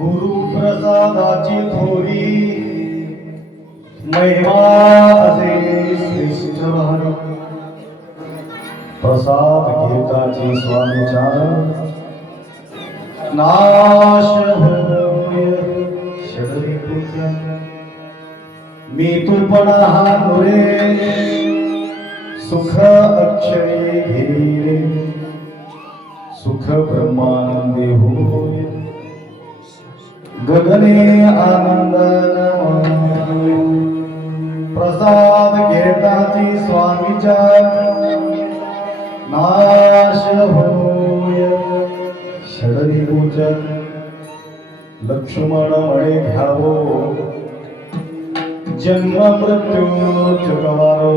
गुरुप्रसादाची थोरी महिमा असे श्रेष्ठ भारी प्रसाद घेताची स्वामीचार नाश होय शरीरी कृत्य मी तुपणा हा नुरे सुख अक्षय घेरे सुख ब्रह्मानंदे होय गगने आनंद प्रसाद घेताची स्वामीच्या नाश होय शरीरी पूजन लक्ष्मण म्हणे घ्यावो जन्म मृत्यू चुकवारो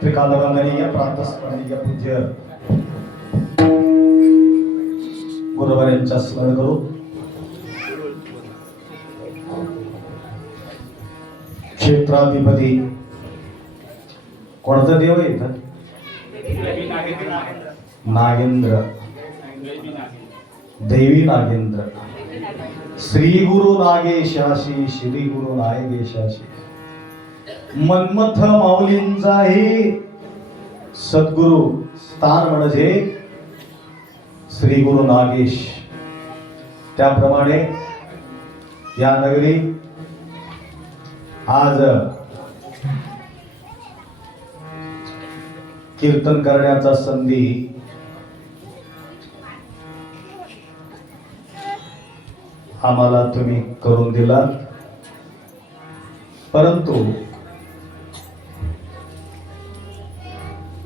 त्रिकालवंदनीय प्रातस्मरणीय पूज्य गुरुवारांचा स्मरण करू. क्षेत्राधिपती कोणता देव आहे इथं? नागेंद्र, देवी नागेंद्र, श्री गुरु नागेशाशी, श्री गुरु नागेशाशी मन्मथ माऊलींचाही सद्गुरु स्थान म्हणजे श्री गुरु नागेश. त्याप्रमाणे या नगरी आज कीर्तन करण्याचा संधी आम्हाला तुम्ही करून दिला. परंतु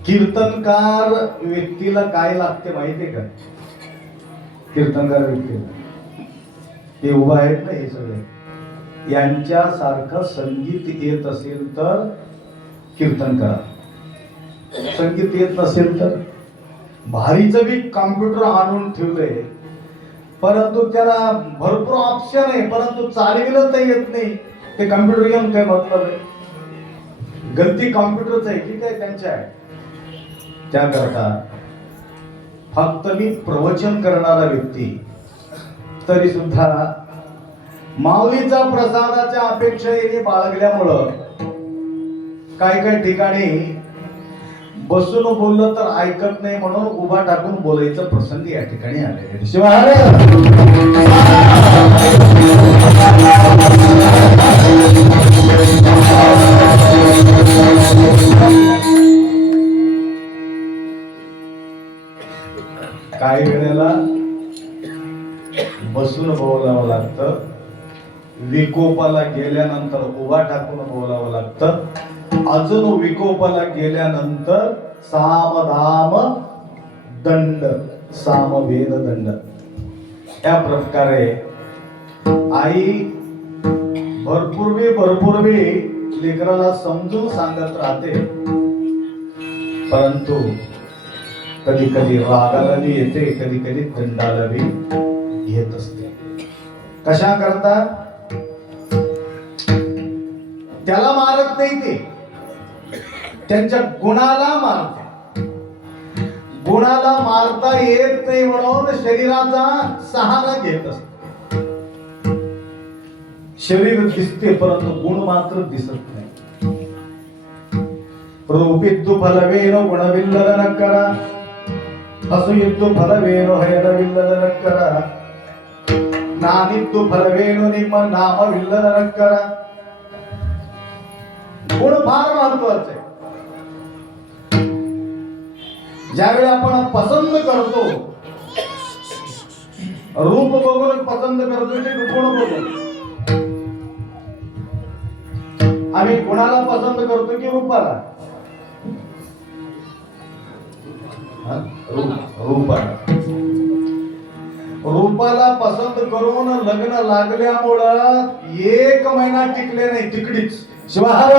कीर्तनकार व्यक्तीला काय लागते माहितीये का? कीर्तनकार व्यक्तीला हे उभा आहेत ना, हे सगळे यांच्यासारखं संगीत येत असेल तर कीर्तन करा. संगीत येत नसेल तर भारीचं बी कॉम्प्युटर आणून ठेवलंय, परंतु त्याला भरपूर ऑप्शन आहे, परंतु चालविलं तर येत नाही. ते कॉम्प्युटर घेऊन काय मतलब आहे? गलती कॉम्प्युटरच आहे की काय त्यांच्या आहे? त्याकरता फक्त मी प्रवचन करणारा व्यक्ती तरी सुद्धा माऊलीचा प्रसादाच्या अपेक्षेने बाळगल्यामुळं काय ठिकाणी बसून बोललं तर ऐकत नाही म्हणून उभा टाकून बोलायचं प्रसंग या ठिकाणी आले. शिवाय काही वेळेला बसून बोलावं लागतं, विकोपाला गेल्यानंतर उभा टाकून बोलावं लागतं, अजून विकोपाला गेल्यानंतर सामधाम दंड, सामवेद दंड. या प्रकारे आई भरपूर वेळ लेकराला समजून सांगत राहते, परंतु कधी कधी रागाला बी येते, कधी कधी दंडाला बी घेत असते. कशा करता? त्याला मारत नाही, ते त्यांच्या गुणाला मारते. गुणाला मारता येत नाही म्हणून शरीराचा सहारा घेत असते. शरीर दिसते परंतु गुण मात्र दिसत नाही. रूपिद्दु फलवेनो गुणविल्लदनकरा, हसुयुद्दु फलवेनो हयनविल्लदनकरा, नानिद्दु फलवेनो निम्म नामविल्लदनकरा. गुण फार महत्वाचे आहे. ज्यावेळी आपण पसंत करतो, रूप बघून पसंत करतो की गुण बघून? आम्ही गुणाला पसंत करतो की रूपाला? रूपाला पसंत करून लग्न लागल्यामुळं 1 महिना टिकले नाही, तिकडीच. शिवाहार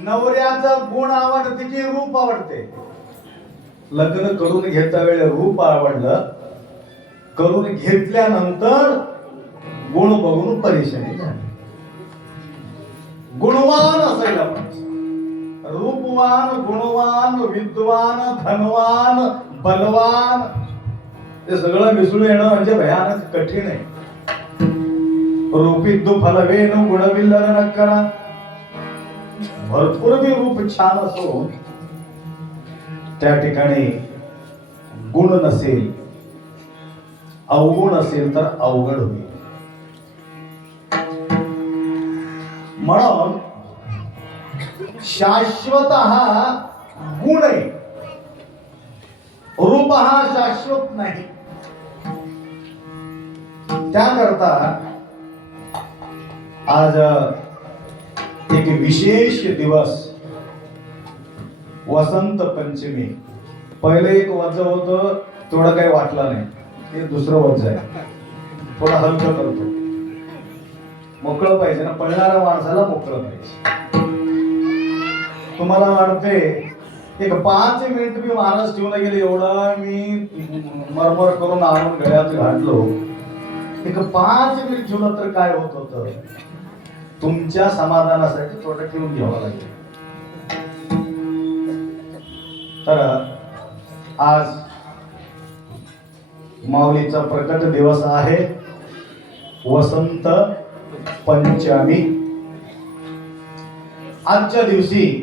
नवऱ्याचा गुण आवडते की रूप आवडते? लग्न करून घेता वेळ रूप आवडलं, करून घेतल्यानंतर गुण बघून परेशानी झाली. गुणवान असायला पाहिजे, रूपवान, गुणवान, विद्वान, धनवान, बलवान, हे सगळं मिसळून येणं म्हणजे भयानक कठीण आहे. रूपिद्दु फलवेनो गुणविल्लदनकरा. भरपूर बी रूप छान असो, त्या ठिकाणी गुण नसेल, अवगुण असेल तर अवघड होईल. म्हणून शाश्वत हा गुण आहे, रूप हा शाश्वत नाही. त्याकरता आज एक विशेष दिवस, वसंत पंचमी. पहिलं एक वज होतं, थोडं काही वाटलं नाही. हे दुसरं वज आहे, थोडं हलकं करतो. मोकळं पाहिजे ना, पळणाऱ्या माणसाला मोकळं पाहिजे. तुम्हाला वाटते एक 5 मिनिट मी महाराज ठेवून गेले, एवढं मी मरमर करून आणून गळ्यात घातलो. एक 5 मिनिट ठेवलं तर काय होत होतं? तुमच्या समाधानासाठी थोडं ठेवून घ्यावं लागेल. तर आज माऊलीचा प्रकट दिवस आहे, वसंत पंचमी. आजच्या दिवशी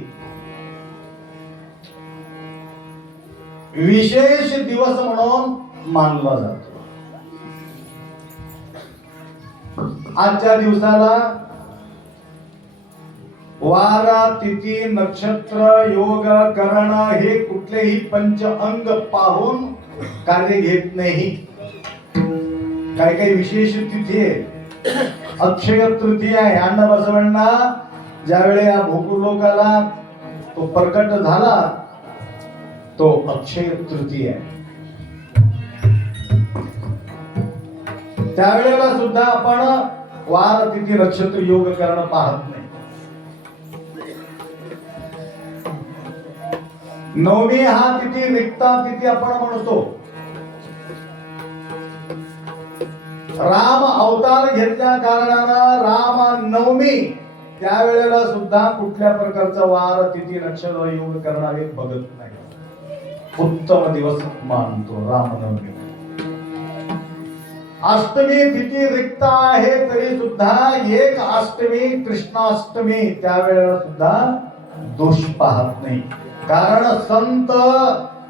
विशेष दिवस म्हणून मानला जातो. आजच्या दिवसाला वार, तिथी, नक्षत्र, योग, करण हे कुठलेही पंच अंग पाहून कार्य घेत नाही. काही विशेष तिथी आहे. अक्षय तृतीया आहे. अण्णा बसवण्णा ज्यावेळी या भूपुलोकाला तो प्रकट झाला, तो अक्षय तृतीय आहे. त्यावेळेला सुद्धा आपण वार तिथी नक्षत्र योग करणं पाहत नाही. नवमी हा तिथी रिक्ता तिथी आपण म्हणतो. राम अवतार घेतल्या कारणानं राम नवमी त्यावेळेला सुद्धा कुठल्या प्रकारचा वार तिथी नक्षत्र योग करणारे बघत नाही. उत्तम दिवस मानतो रामनवमी. अष्टमी तिथी रिक्त आहे तरी सुद्धा एक अष्टमी कृष्णाष्टमी त्यावेळेला सुद्धा दोष पाहत नाही. कारण संत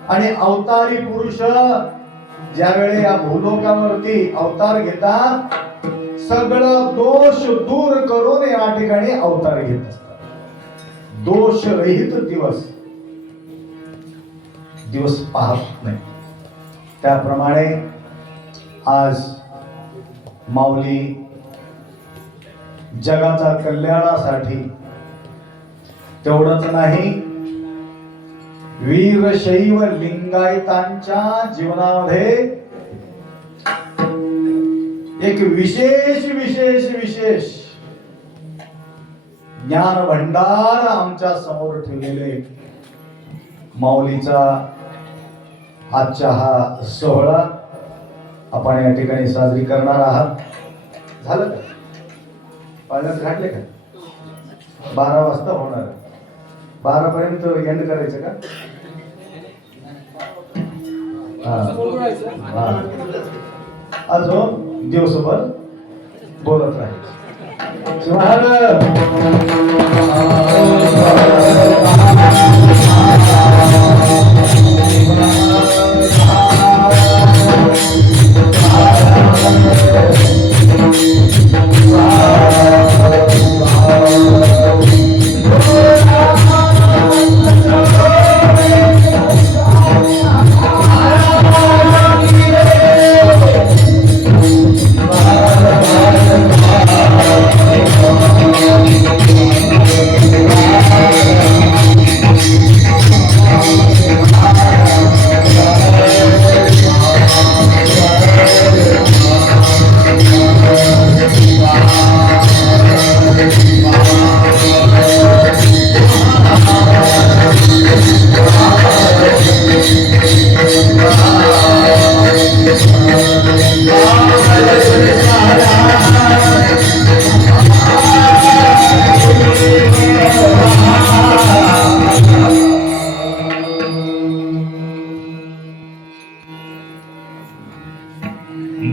आणि अवतारी पुरुष ज्यावेळी या भूलोकावरती अवतार घेतात सगळं दोष दूर करून या ठिकाणी अवतार घेत असतात. दोषरहित दिवस पाहत नाही. त्याप्रमाणे आज माऊली जगाच्या कल्याणासाठी तेवढंच नाही, वीरशैव लिंगायतांच्या जीवनामध्ये एक विशेष विशेष विशेष ज्ञान भंडार आमच्या समोर ठेवलेले माऊलीचा आजचा हा सोहळा आपण या ठिकाणी साजरी करणार आहात. झालं का? पाण्यात घातले का? 12 वाजता होणार. 12 पर्यंत एंड करायचं का? अजून दिवसभर बोलत राहायचं.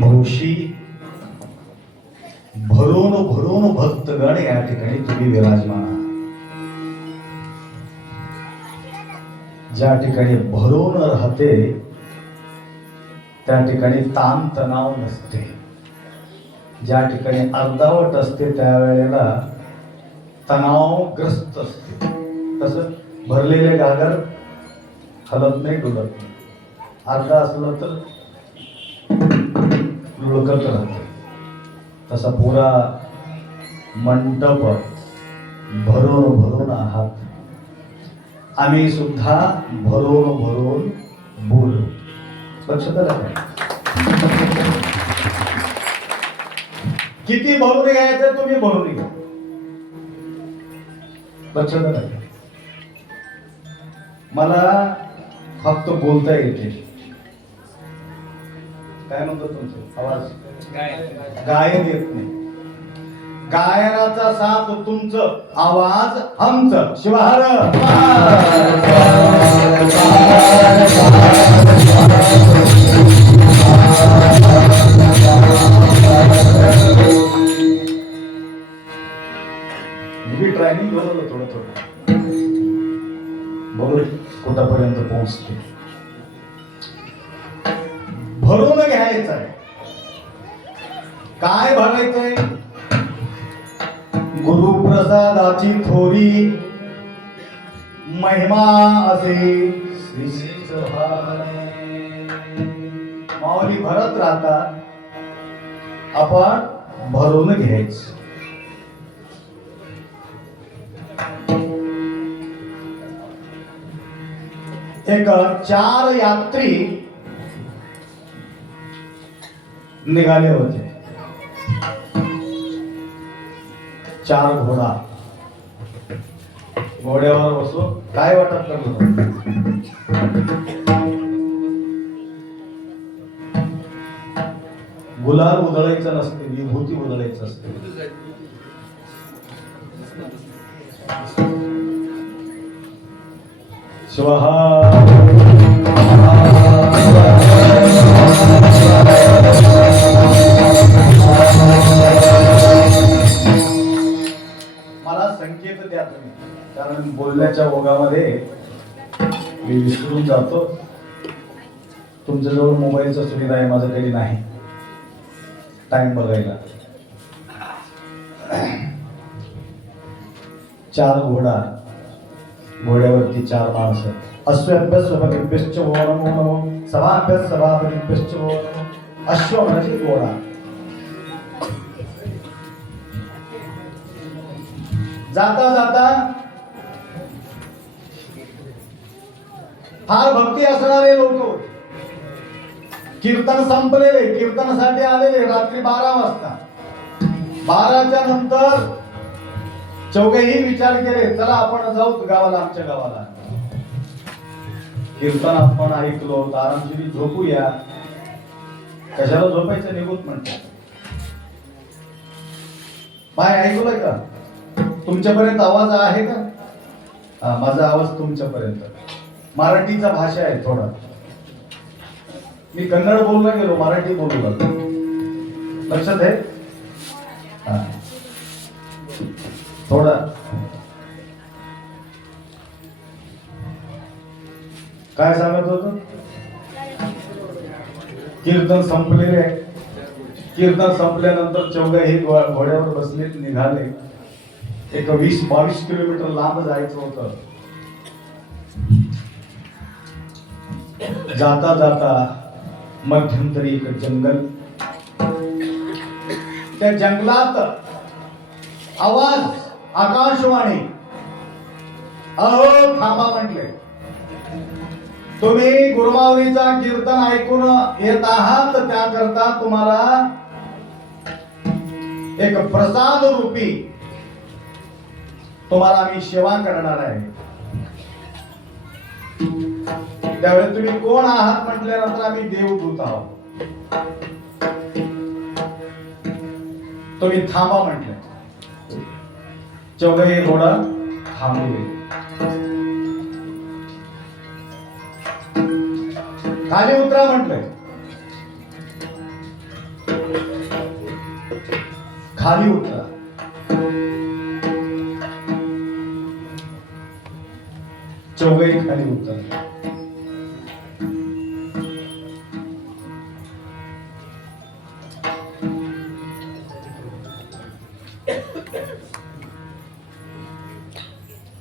भोशी भरून भरून भक्तगण या ठिकाणी तुम्ही विराजमान आहात. ज्या ठिकाणी भरून राहते त्या ठिकाणी ताण तणाव नसते. ज्या ठिकाणी अर्धावट असते त्यावेळेला तणावग्रस्त असते. तसं भरलेले घागर हलत नाही, डुलत नाही. अर्धा असलं तर लुळकत राहते. तसा पुरा मंडप भरून भरून आहात. आम्ही सुद्धा भरून भरून बोलू. लक्षात आलं? किती भरून घ्यायचं तुम्ही भरून घ्या. लक्षात आलं? मला फक्त बोलता येते. काय म्हणतो तुमचं आवाज? गायन येत नाही. गायनाचा साथ तुमचं, आवाज आमचं. शिवहर मी ट्रेनिंग बरोबर थोडं थोडं बरोबर कुठपर्यंत पोहोचते. भरून घ्यायचं आहे. काय भरायचंय? गुरुप्रसादाची थोरी महिमा असे माऊली भरत राहतात. आपण भरून घ्यायचं. एक 4 यात्री निघाले होते. 4 घोडा. घोड्यावर बसू काय वाटत करतो. गुलाल उधळायचं नसते, विभूती उधळायचं असते. स्वाहा. मला संकेत द्या तुम्ही, कारण बोलण्याच्या ओघामध्ये मी विसरून जातो. तुमच्याजवळ मोबाईलचा सुविधा आहे, माझं काही नाही टाइम बघायला. 4 घोडा, घोड्यावरती 4 माणसं. अश्वाभ्यास सभाभ्याश्च वो नमो नमो, सभाभ्यास सभाभ्याश्च वो नमो. अश्व म्हणजे घोडा. जाता जाता फार भक्ती असणारे लोक, कीर्तन संपलेले, कीर्तनासाठी आलेले रात्री 12 वाजता. 12च्या नंतर चौघेही विचार केले, चला आपण जाऊ गावाला, आमच्या गावाला. कीर्तन आपण ऐकलो तर आरामशीरी झोपूया. कशाला झोपायचं, निघूत म्हणतात. बाय ऐकलंय का? तुमच्यापर्यंत आवाज आहे का? माझा आवाज तुमच्यापर्यंत. मराठीचा भाषा आहे थोडा. मी कन्नड बोलला गेलो, मराठी बोलू लागलो. लक्षात आहे? थोडा काय सांगत होतो? कीर्तन संपलेले. कीर्तन संपल्यानंतर चौघेही घोड्यावर बसले, निघाले. एक 20-22 किलोमीटर लांब जायचं होतं. जाता जाता मध्यंतरी एक जंगल. त्या जंगलात आवाज, आकाशवाणी. अहो थांबा म्हटले, तुम्ही गुरुमाऊलीचा कीर्तन ऐकून येत आहात, त्याकरता तुम्हाला एक प्रसाद रूपी तुम्हाला आम्ही सेवा करणार आहे. त्यावेळी तुम्ही कोण आहात म्हटल्यानंतर आम्ही देवदूत आहोत. तुम्ही थांबा म्हटले. चौघे घोडा थांबले. खाली उतरा म्हटले. खाली उतरा. चौघे खाली उतरले.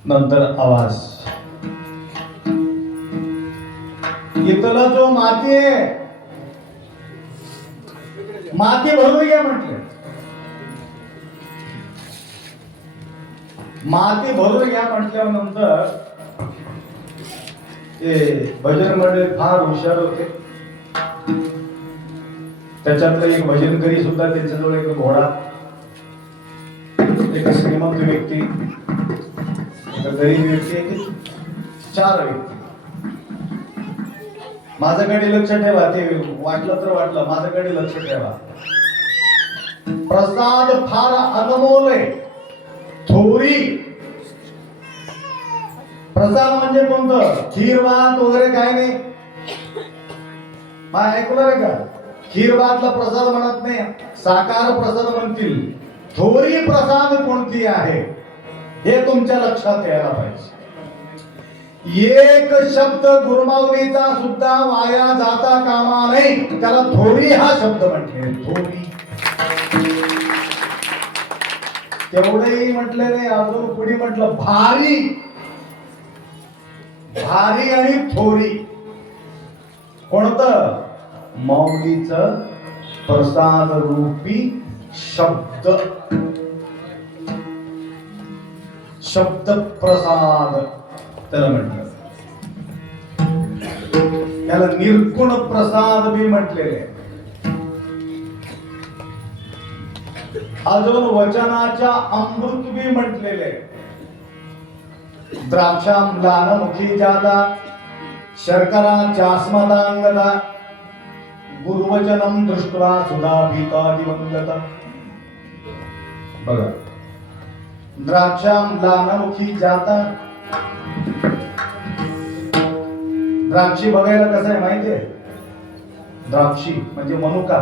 नंतर आवाज. इथला जो माती आहे, माती भरून घ्या म्हटले. माती भरून घ्या म्हटल्यानंतर ते भजन मंडळी फार हुशार होते. त्याच्यातलं एक भजनकरी सुद्धा, त्यांच्याजवळ एक घोडा, एक श्रीमंत व्यक्ती, गरीब व्यक्ती, 4 व्यक्ती. माझ्याकडे लक्ष ठेवा. ते वाटलं तर वाटलं, माझ्याकडे लक्ष ठेवा. प्रसाद फार अनमोल आहे, थोरी. प्रसाद म्हणजे कोणतं? खीर भात वगैरे काय नाही. ऐकलं आहे का? खीर भातला प्रसाद म्हणत नाही, साकार प्रसाद म्हणतील. थोरी प्रसाद कोणती आहे हे तुमच्या लक्षात यायला पाहिजे. एक शब्द गुरुमाऊलीचा सुद्धा वाया जाता कामा नाही. त्याला थोरी हा शब्द म्हटले. थोरी. तेवढेही म्हटले नाही, अजून पुढे म्हटलं भारी. भारी आणि थोरी. कोणतं? माऊलीचं प्रसाद रूपी शब्द. शब्द प्रसाद त्याला म्हटलं. त्याला निर्गुण प्रसाद बी म्हटलेले. अजून वचनाच्या अमृत बी म्हटलेले. द्राक्षाम्लानमुखी जाता शर्करा चास्मदांगता गुरुवचनम दृष्ट्वा सुधा भीता दिवंगता. बघा, द्राक्षाम्लानमुखी जाता. द्राक्षी बघायला कसं आहे माहितीये? द्राक्षी म्हणजे मनुका.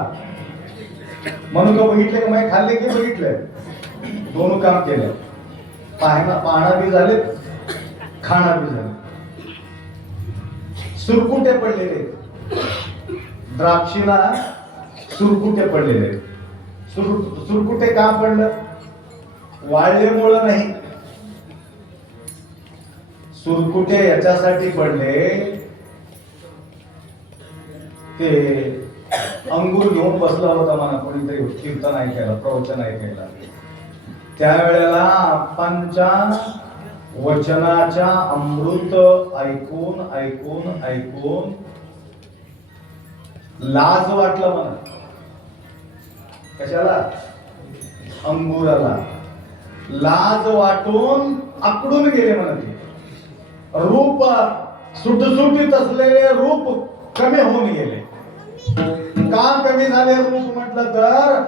मनुका बघितले का माहिती? खाल्ले की बघितले? दोन काम केलं, पाहणा बी झाले, खाणा बी झाले. सुरकुटे पडलेले द्राक्षीला, सुरकुटे पडलेले. सुरकुटे का पडलं? वाळल्यामुळं नाही, सुरकुटे याच्यासाठी पडले. ते अंगूर घेऊन बसला होता म्हणा कोणीतरी कीर्तन ऐकायला, प्रवचन ऐकायला. त्यावेळेला आप्पांच्या वचनाच्या अमृत ऐकून ऐकून ऐकून लाज वाटलं म्हणा. कशाला? अंगुराला लाज वाटून आकडून गेले म्हणते. रूप सुटसुटीत असलेले रूप कमी होऊन गेले. का कमी झाले रूप म्हटलं तर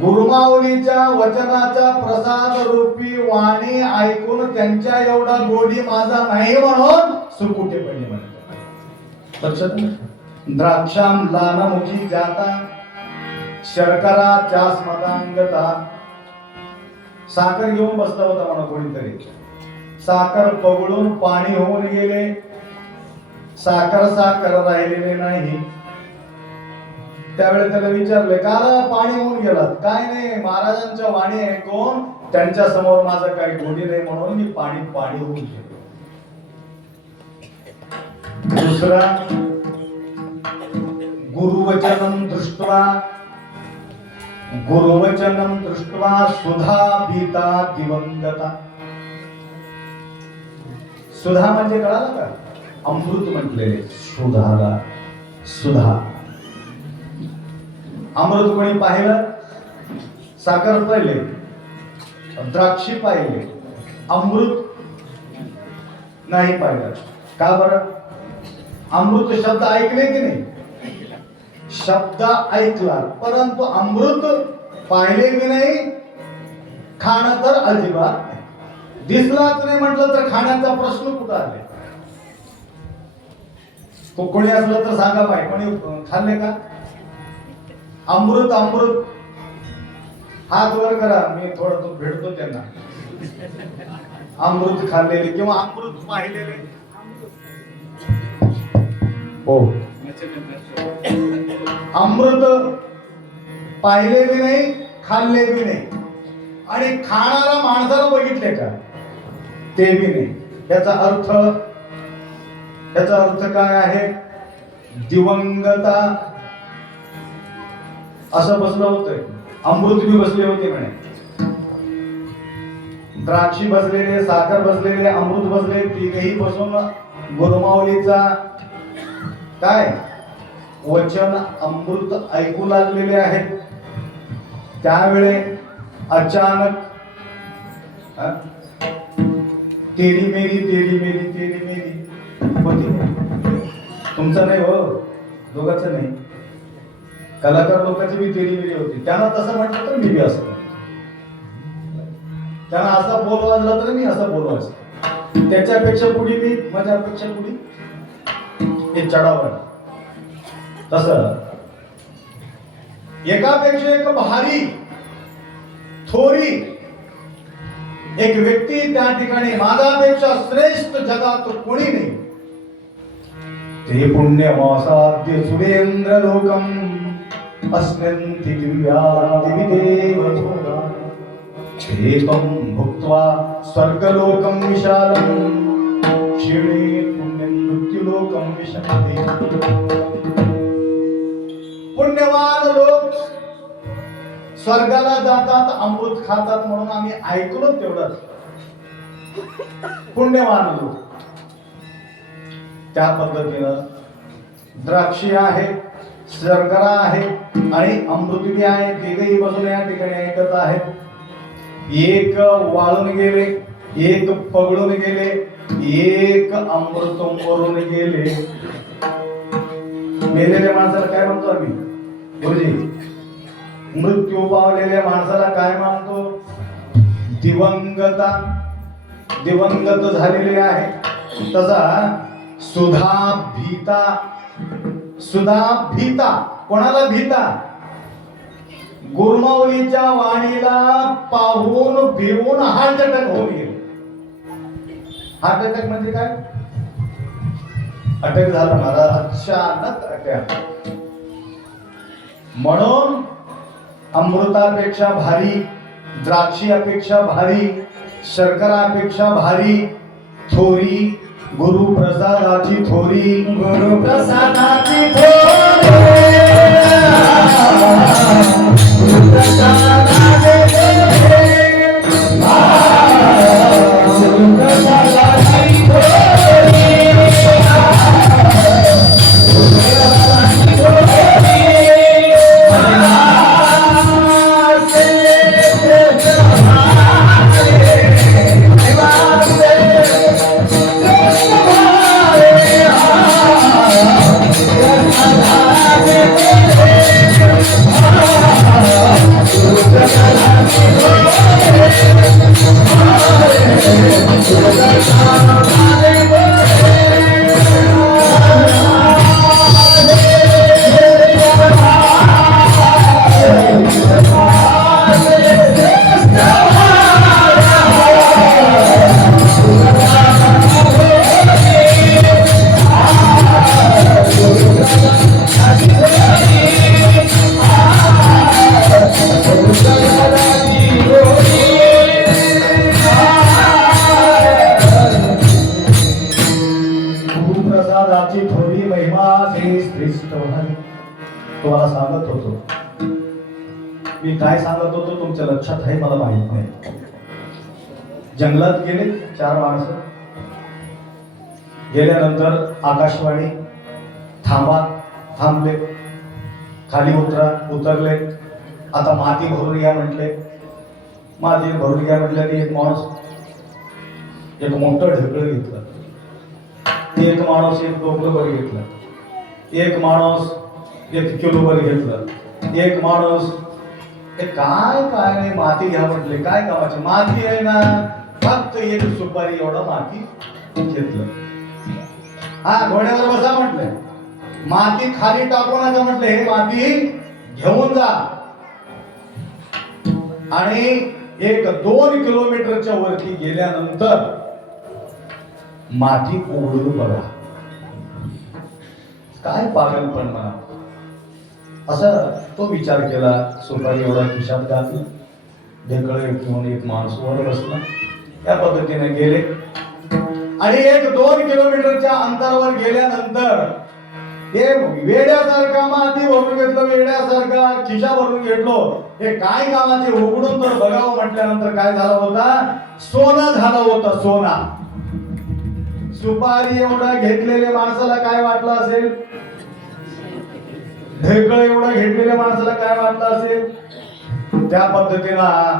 गुरुमाऊलीच्या वचनाचा प्रसाद रूपी वाणी ऐकून त्यांच्या एवढा गोडी माझा नाही म्हणून सुरकुटे पडले म्हणतात. लक्षात? द्राक्षाम्लानमुखी जाता शर्करा चास्मदांगता. साखर घेऊन बसला होता म्हणा कोणीतरी. साखर पगळून पाणी होऊन गेले. साखर राहिलेले नाही. त्यावेळेस त्याला विचारले, का पाणी होऊन गेलात? काय नाही, महाराजांच्या वाणी ऐकून त्यांच्या समोर माझं काही गोडी नाही म्हणून मी पाणी होऊन गेलो. दुसरा, गुरुवचनम दृष्ट्वा सुधा भीता दिवंगता. सुधा म्हणजे कळालं का? अमृत म्हटलेले. सुधा अमृत कोणी पाहिलं? साखर पाहिले, द्राक्षी पाहिले, अमृत नाही पाहिलं. का बरं? अमृत शब्द ऐकले की नाही? शब्द ऐकला, परंतु अमृत पाहिले की नाही, खाणं तर अजिबात नाही. दिसलाच नाही म्हटलं तर खाण्याचा प्रश्न कुठं आले? तो कोणी असलं तर सांगा बाई, कोणी खाल्ले का? अमृत हात वर करा, मी थोडं भेटतो त्यांना. अमृत खाल्लेले किंवा अमृत पाहिलेले. हो, अमृत पाहिले बी नाही, खाल्ले बी नाही, आणि खाणारा माणसाला बघितले का? ते बी नाही. याचा अर्थ काय आहे? दिवंगता. असं बसलं होतं. अमृत बी बसले होते म्हणे. द्राक्षी बसलेले, साखर बसलेले, अमृत बसले, तिघही बसून गुरुमाऊलीचा काय वचन अमृत ऐकू लागलेले आहेत. त्यावेळे अचानक तेरी मेरी तुमचं नाही हो, दोघांचं नाही, कलाकार लोकांची बी तेरी मेरी होती. त्यांना तसं म्हटलं तर मी बी असं, त्यांना असा बोल वाजला तर मी असा बोल वाजला. त्याच्यापेक्षा पुढे मी, माझ्यापेक्षा पुढे हे चढावड. तसं एकापेक्षा एक भारी थोरी एक व्यक्ती त्या ठिकाणी माझ्यापेक्षा श्रेष्ठ जगात कोणी नाही. ते पुण्यमासाद्य सुरेंद्र लोकम अस्मिन्ति दिव्यादिविदेवतोगा एतं भुक्त्वा स्वर्गलोकं विशालं क्षीणे पुण्यं मृत्युलोकं विशन्ति. पुण्यवान लोक स्वर्गाला जातात, अमृत खातात म्हणून आम्ही ऐकलो तेवढंच. पुण्यवान लोक त्या पद्धतीनं द्राक्षी आहे, शर्करा आहे आणि अमृतबी आहे. तिघही बाजूने या ठिकाणी ऐकत आहेत. एक वाळून गेले, एक पगळून गेले, एक अमृत मरून गेले. मेलेल्या माणसाला काय म्हणतो आम्ही गुरुजी? मृत्यू पावलेल्या माणसाला काय मानतो? दिवंगता. दिवंगत झालेले आहे. तसा सुधा भीता. सुधा भीता. कोणाला भीता? गुरुमाऊलीच्या वाणीला पाहून भिवून हार्ट अटॅक होऊन गेले. हार्ट अटॅक म्हणजे काय? अटॅक झाला मला, अचानक अटॅक. म्हणून अमृतापेक्षा भारी, द्राक्षीपेक्षा भारी, शर्करापेक्षा भारी थोरी गुरुप्रसादाची थोरी. गुरुप्रसादाची थोरी. तुम्हाला सांगत होतो मी, काय सांगत होतो तुमच्या लक्षात आहे मला माहित नाही. जंगलात गेले 4 माणसं. गेल्यानंतर आकाशवाणी थांबा, थांबले. खाली उतरा, उतरले. आता माती भरून घ्या म्हटले. माती भरून घ्या म्हटल्याने एक माणूस एक मोठं ढेकळं घेतलं. एक माणूस एक डोकरभर घेतलं. एक माणूस 1 किलोभर घेतलं. एक माणूस हे काय काय नाही, माती घ्या म्हटले. काय कामाची माती आहे ना, फक्त 1 सुपारी एवढा माती घेतलं. हा, घोड्यावर बसा म्हटले. माती खाली टाकू नका म्हटले, हे माती घेऊन जा आणि 1-2 किलोमीटरच्या वरती गेल्यानंतर माती उघडून बघा. काय पागलपण म्हणा. असं तो विचार केला. सुपारी एवढा खिशात घातली. ढेकळे घेऊन एक माणूस वर बसला. त्या पद्धतीने गेले आणि 1-2 किलोमीटरच्या अंतरावर गेल्यानंतर हे वेड्यासारखा माती भरून घेतलं. वेड्यासारखा खिशा भरून घेतलो. हे काय कामाचे? उघडून तर बघावं म्हटल्यानंतर काय झालं होता? सोनं झालं होतं. सोना. सुपारी एवढा घेतलेल्या माणसाला काय वाटलं असेल? ढेकळ एवढं घेतलेल्या माणसाला काय वाटलं असेल? त्या पद्धतीनं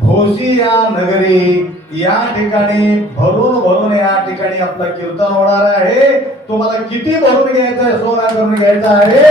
भोसी या नगरी या ठिकाणी भरून भरून या ठिकाणी आपलं कीर्तन होणार आहे. तुम्हाला किती भरून घ्यायचं आहे? सोना करून घ्यायचा आहे.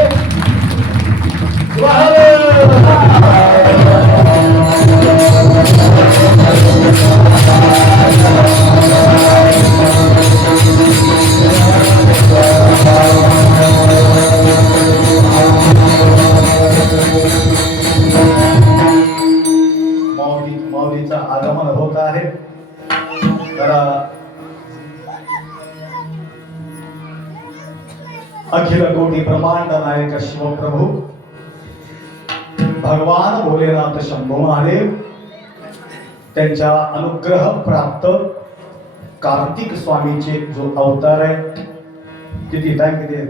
माऊलीचं आगमन होत आहे. तर अखिल कोटी ब्रह्मांड नायक शिवप्रभू भगवान भोलेनाथ शंभू महादेव त्यांच्या अनुग्रह प्राप्त कार्तिक स्वामीचे जो अवतार आहे. किती टाइम किती आहे?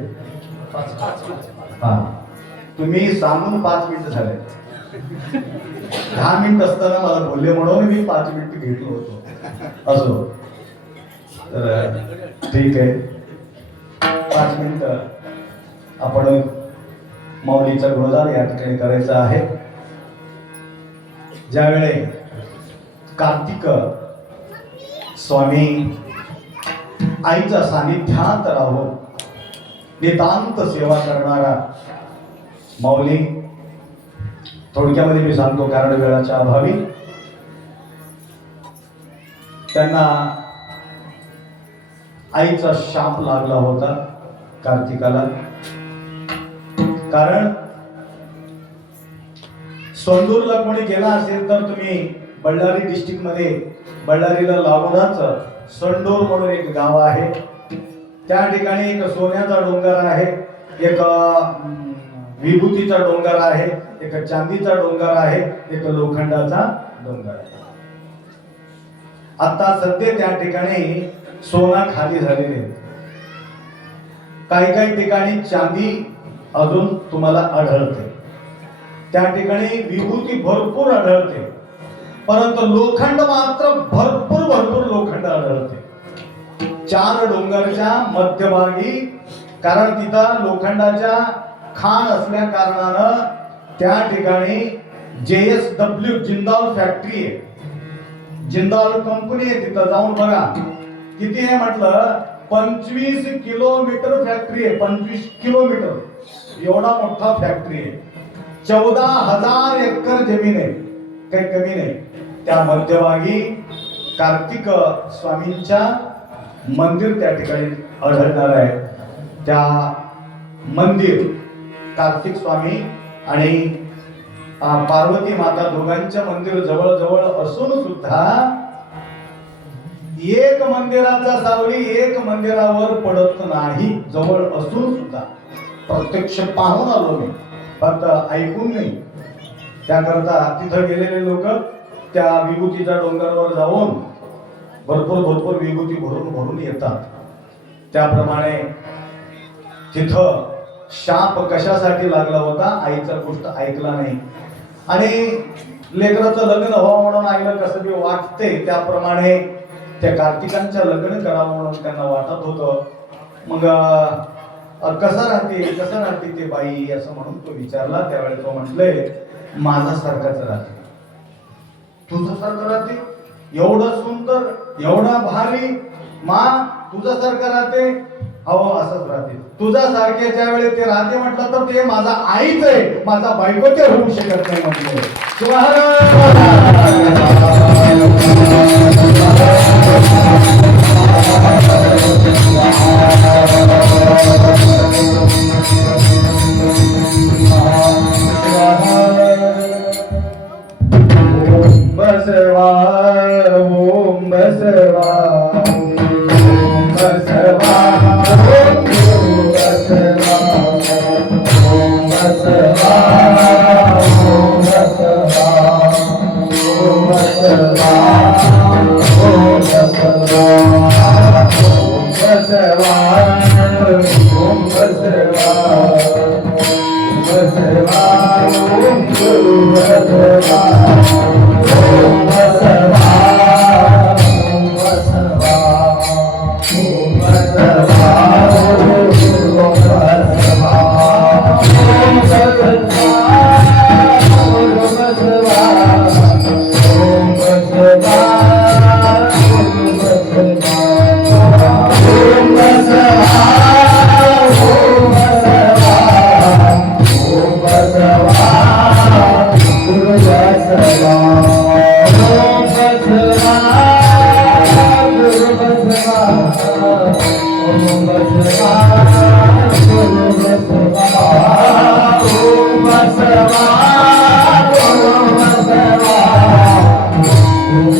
5. तुम्ही सांगून 5 मिनिटं झाले. 10 मिनिट असताना मला बोलले म्हणून मी 5 मिनिट घेतलो होतो. असो तर ठीक आहे. 5 मिनिटं आपण माऊलीचा गुणगान या ठिकाणी करायचा आहे. ज्यावेळे कार्तिक स्वामी आईच्या सानिध्यात राहून नितांत सेवा करणारा माऊली, थोडक्यामध्ये मी सांगतो कारण वेळाच्या अभावी, त्यांना आईचा शाप लागला होता कार्तिकाला. कारण सोंडूरला कोणी गेला असेल तर तुम्ही बಳ್ಳारी डिस्ट्रिक्ट मध्ये बಳ್ಳारीला लागूनच सोंडूर म्हणून एक गाव आहे. त्या ठिकाणी एक सोन्याचा डोंगर आहे, एक विभूतीचा डोंगर आहे, एक चांदीचा डोंगर आहे, एक लोखंडाचा डोंगर आहे. आता सध्या त्या ठिकाणी सोना खाली झालेले, काही काही ठिकाणी चांदी अजून तुम्हाला आढळते, त्या ठिकाणी विभूती भरपूर आढळते, परंतु लोखंड मात्र भरपूर भरपूर लोखंड आढळते 4 डोंगरच्या मध्यभागी. कारण तिथं लोखंडाच्या खाण असल्या कारणानं त्या ठिकाणी JSW जिंदाल फॅक्टरी आहे, जिंदाल कंपनी आहे. तिथं जाऊन बघा किती आहे म्हटलं, 25 किलोमीटर फॅक्टरी आहे, 25 किलोमीटर एवढा मोठा फॅक्टरी आहे. 14,000 एकर जमीन आहे, काही कमी नाही. त्या मध्यभागी कार्तिक स्वामींच्या मंदिर त्या ठिकाणी आढळणार आहे. त्या मंदिर कार्तिक स्वामी आणि पार्वती माता दोघांच्या मंदिर जवळ जवळ असून सुद्धा एक मंदिराचा सावली एक मंदिरावर पडत नाही. जवळ असून सुद्धा प्रत्यक्ष पाहून आलो मी, फक्त ऐकून नाही. त्याकरता तिथं गेलेले लोक त्या विभूतीच्या डोंगरावर जाऊन भरपूर भरपूर विभूती भरून भरून येतात. त्याप्रमाणे तिथं शाप कशासाठी लागला होता, आईचा गोष्ट ऐकला नाही आणि लेकराचं लग्न व्हावं म्हणून आईला कसं बी वाटते, त्याप्रमाणे त्या कार्तिकांच्या लग्न करावं म्हणून त्यांना वाटत होतं. मग कसं राहते ते बाई असं म्हणून तो विचारला. त्यावेळी तो म्हटले, माझा सारखाच राहते. तुझं सारखं राहते, एवढं सुंदर एवढा भारी मा तुझा सारखं राहते. हो असंच राहते. तुझा सारखे ज्या वेळी ते राहते म्हटलं तर ते माझा आईच आहे, माझा बायको ते होऊ शकत नाही म्हटलं. बसवा ओम बसवा ओम बसवा ओम बसवा ओम बसवा ओम बसवा ओम बसवा ओम बसवा ओम बसवा ओम बसवा बसवा ओम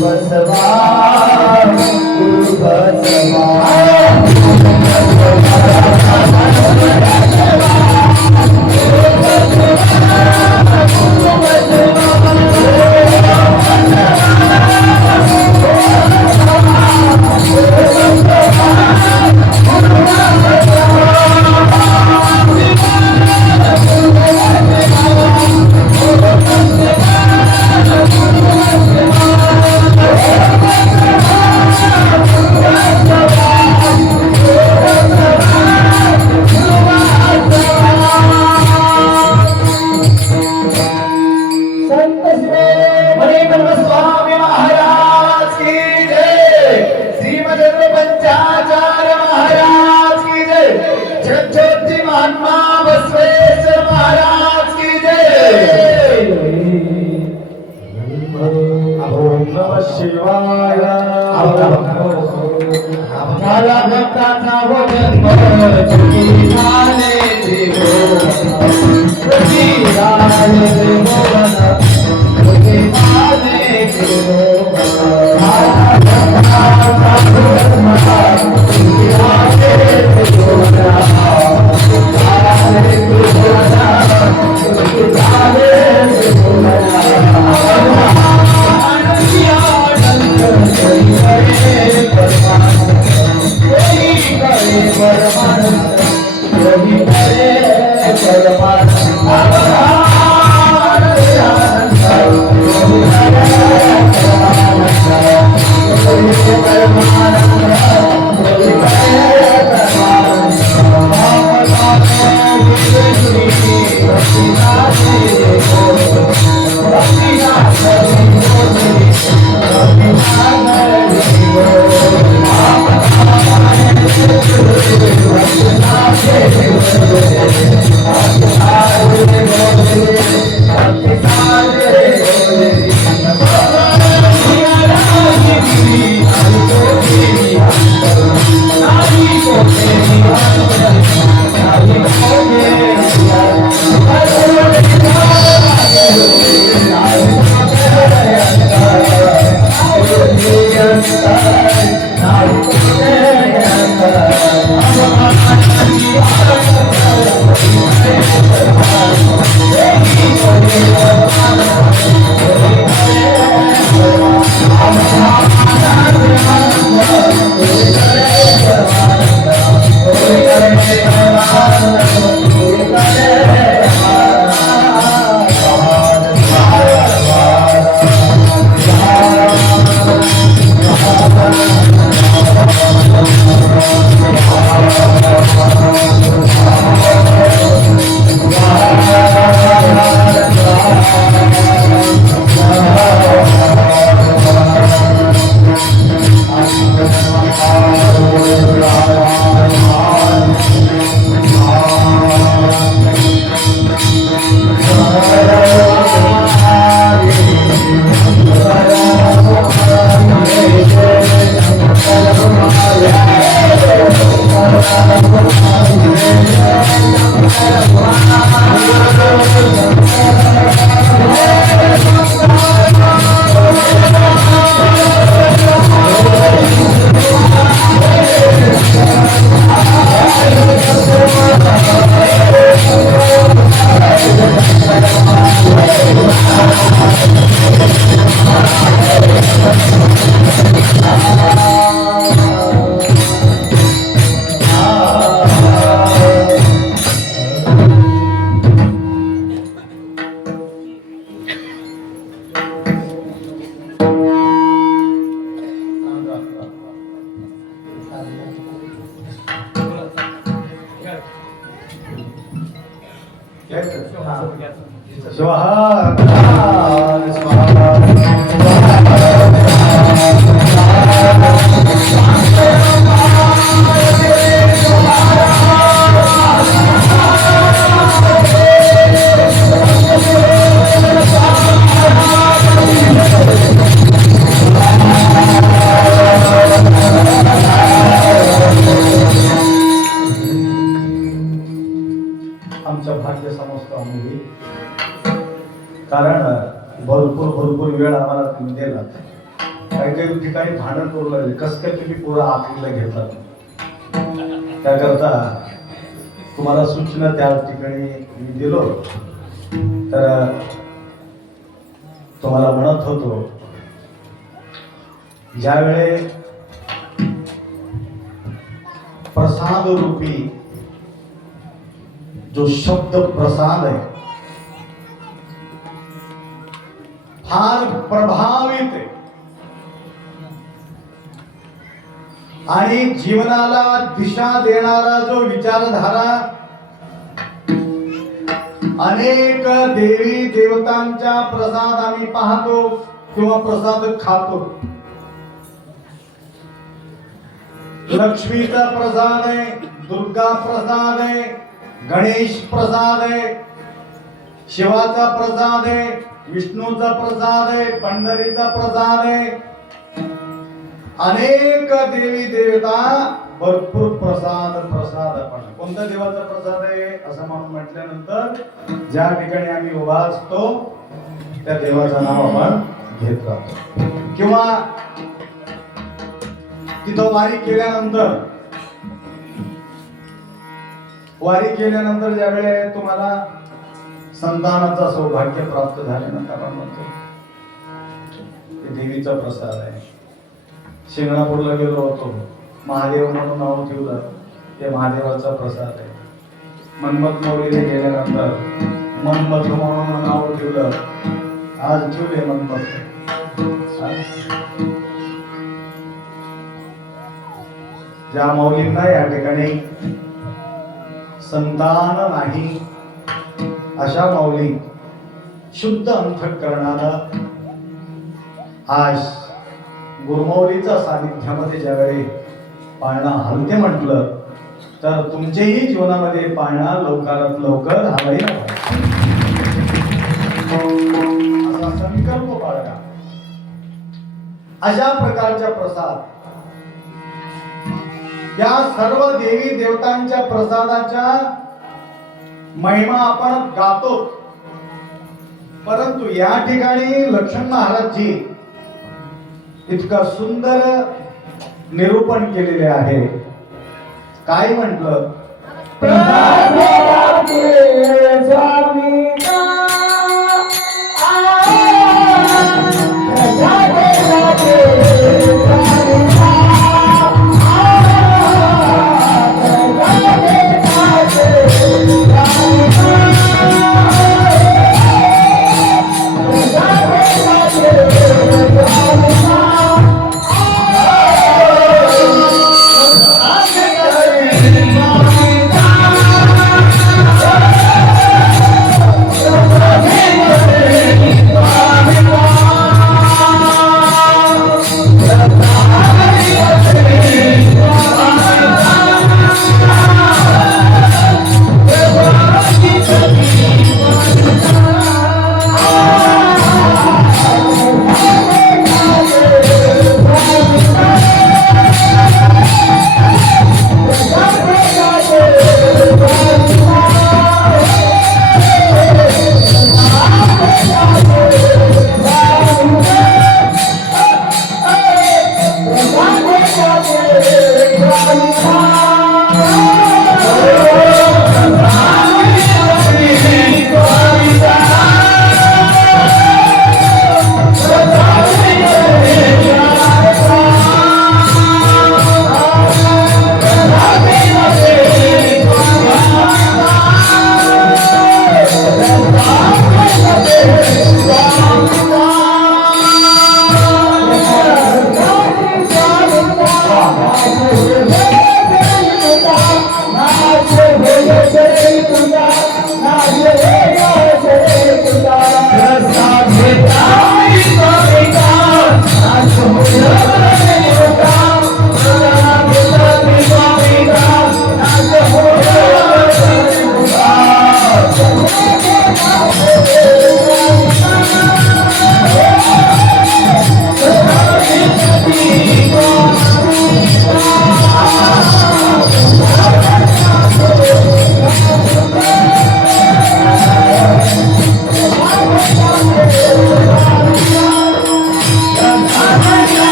बसवा आमच्या भाग्य समजतो आम्ही, कारण भरपूर वेळ आम्हाला तुम्ही दिला. काही काही ठिकाणी भांडण करू लागले, कस काय तुम्ही पुरा आखरीला घेतला. त्याकरता तुम्हाला सूचना त्या ठिकाणी मी दिलो. तर तुम्हाला म्हणत होतो, ज्यावेळे प्रसाद रूपी जो शब्द प्रसाद आहे फार प्रभावित आहे आणि जीवनाला दिशा देणारा जो विचारधारा अनेक देवी देवतांच्या प्रसाद आम्ही पाहतो किंवा प्रसाद खातो. लक्ष्मीचा प्रसाद आहे, दुर्गा प्रसाद आहे, गणेश प्रसाद आहे, शिवाचा प्रसाद आहे, विष्णूचा प्रसाद आहे, पंढरीचा प्रसाद आहे. अनेक देवी देवता भरपूर प्रसाद पण कोणत्या देवाचा प्रसाद आहे असं म्हणून म्हटल्यानंतर ज्या ठिकाणी आम्ही उभा असतो त्या देवाचं नाव आपण घेत राहतो. किंवा तिथं वारी केल्यानंतर ज्यावेळेला तुम्हाला संतानाचं सौभाग्य प्राप्त झाल्यानंतर आपण म्हणतो देवीचा प्रसाद आहे. शिंगणापूरला गेलो होतो, महादेव म्हणून नाव ठेवलं, ते महादेवाचा प्रसाद आहे. मनमत मौलीने गेल्यानंतर मनमत म्हणून नाव ठेवलं. आज ठेवले मनमत. ज्या मौलींना या ठिकाणी संतान नाही अशा माऊली शुद्ध अंतःकरणानं आज गुरुमौलीच्या सानिध्यामध्ये ज्यावेळी पाळणा हलते म्हटलं तर तुमचेही जीवनामध्ये पाळणा लवकरात लवकर हलाही असा संकल्प बाळगा. अशा प्रकारच्या प्रसाद या सर्व देवी देवतांच्या प्रसादाच्या महिमा आपण गातो. परंतु या ठिकाणी लक्ष्मण महाराजजी इतका सुंदर निरूपण केलेले आहे. काय म्हटलं?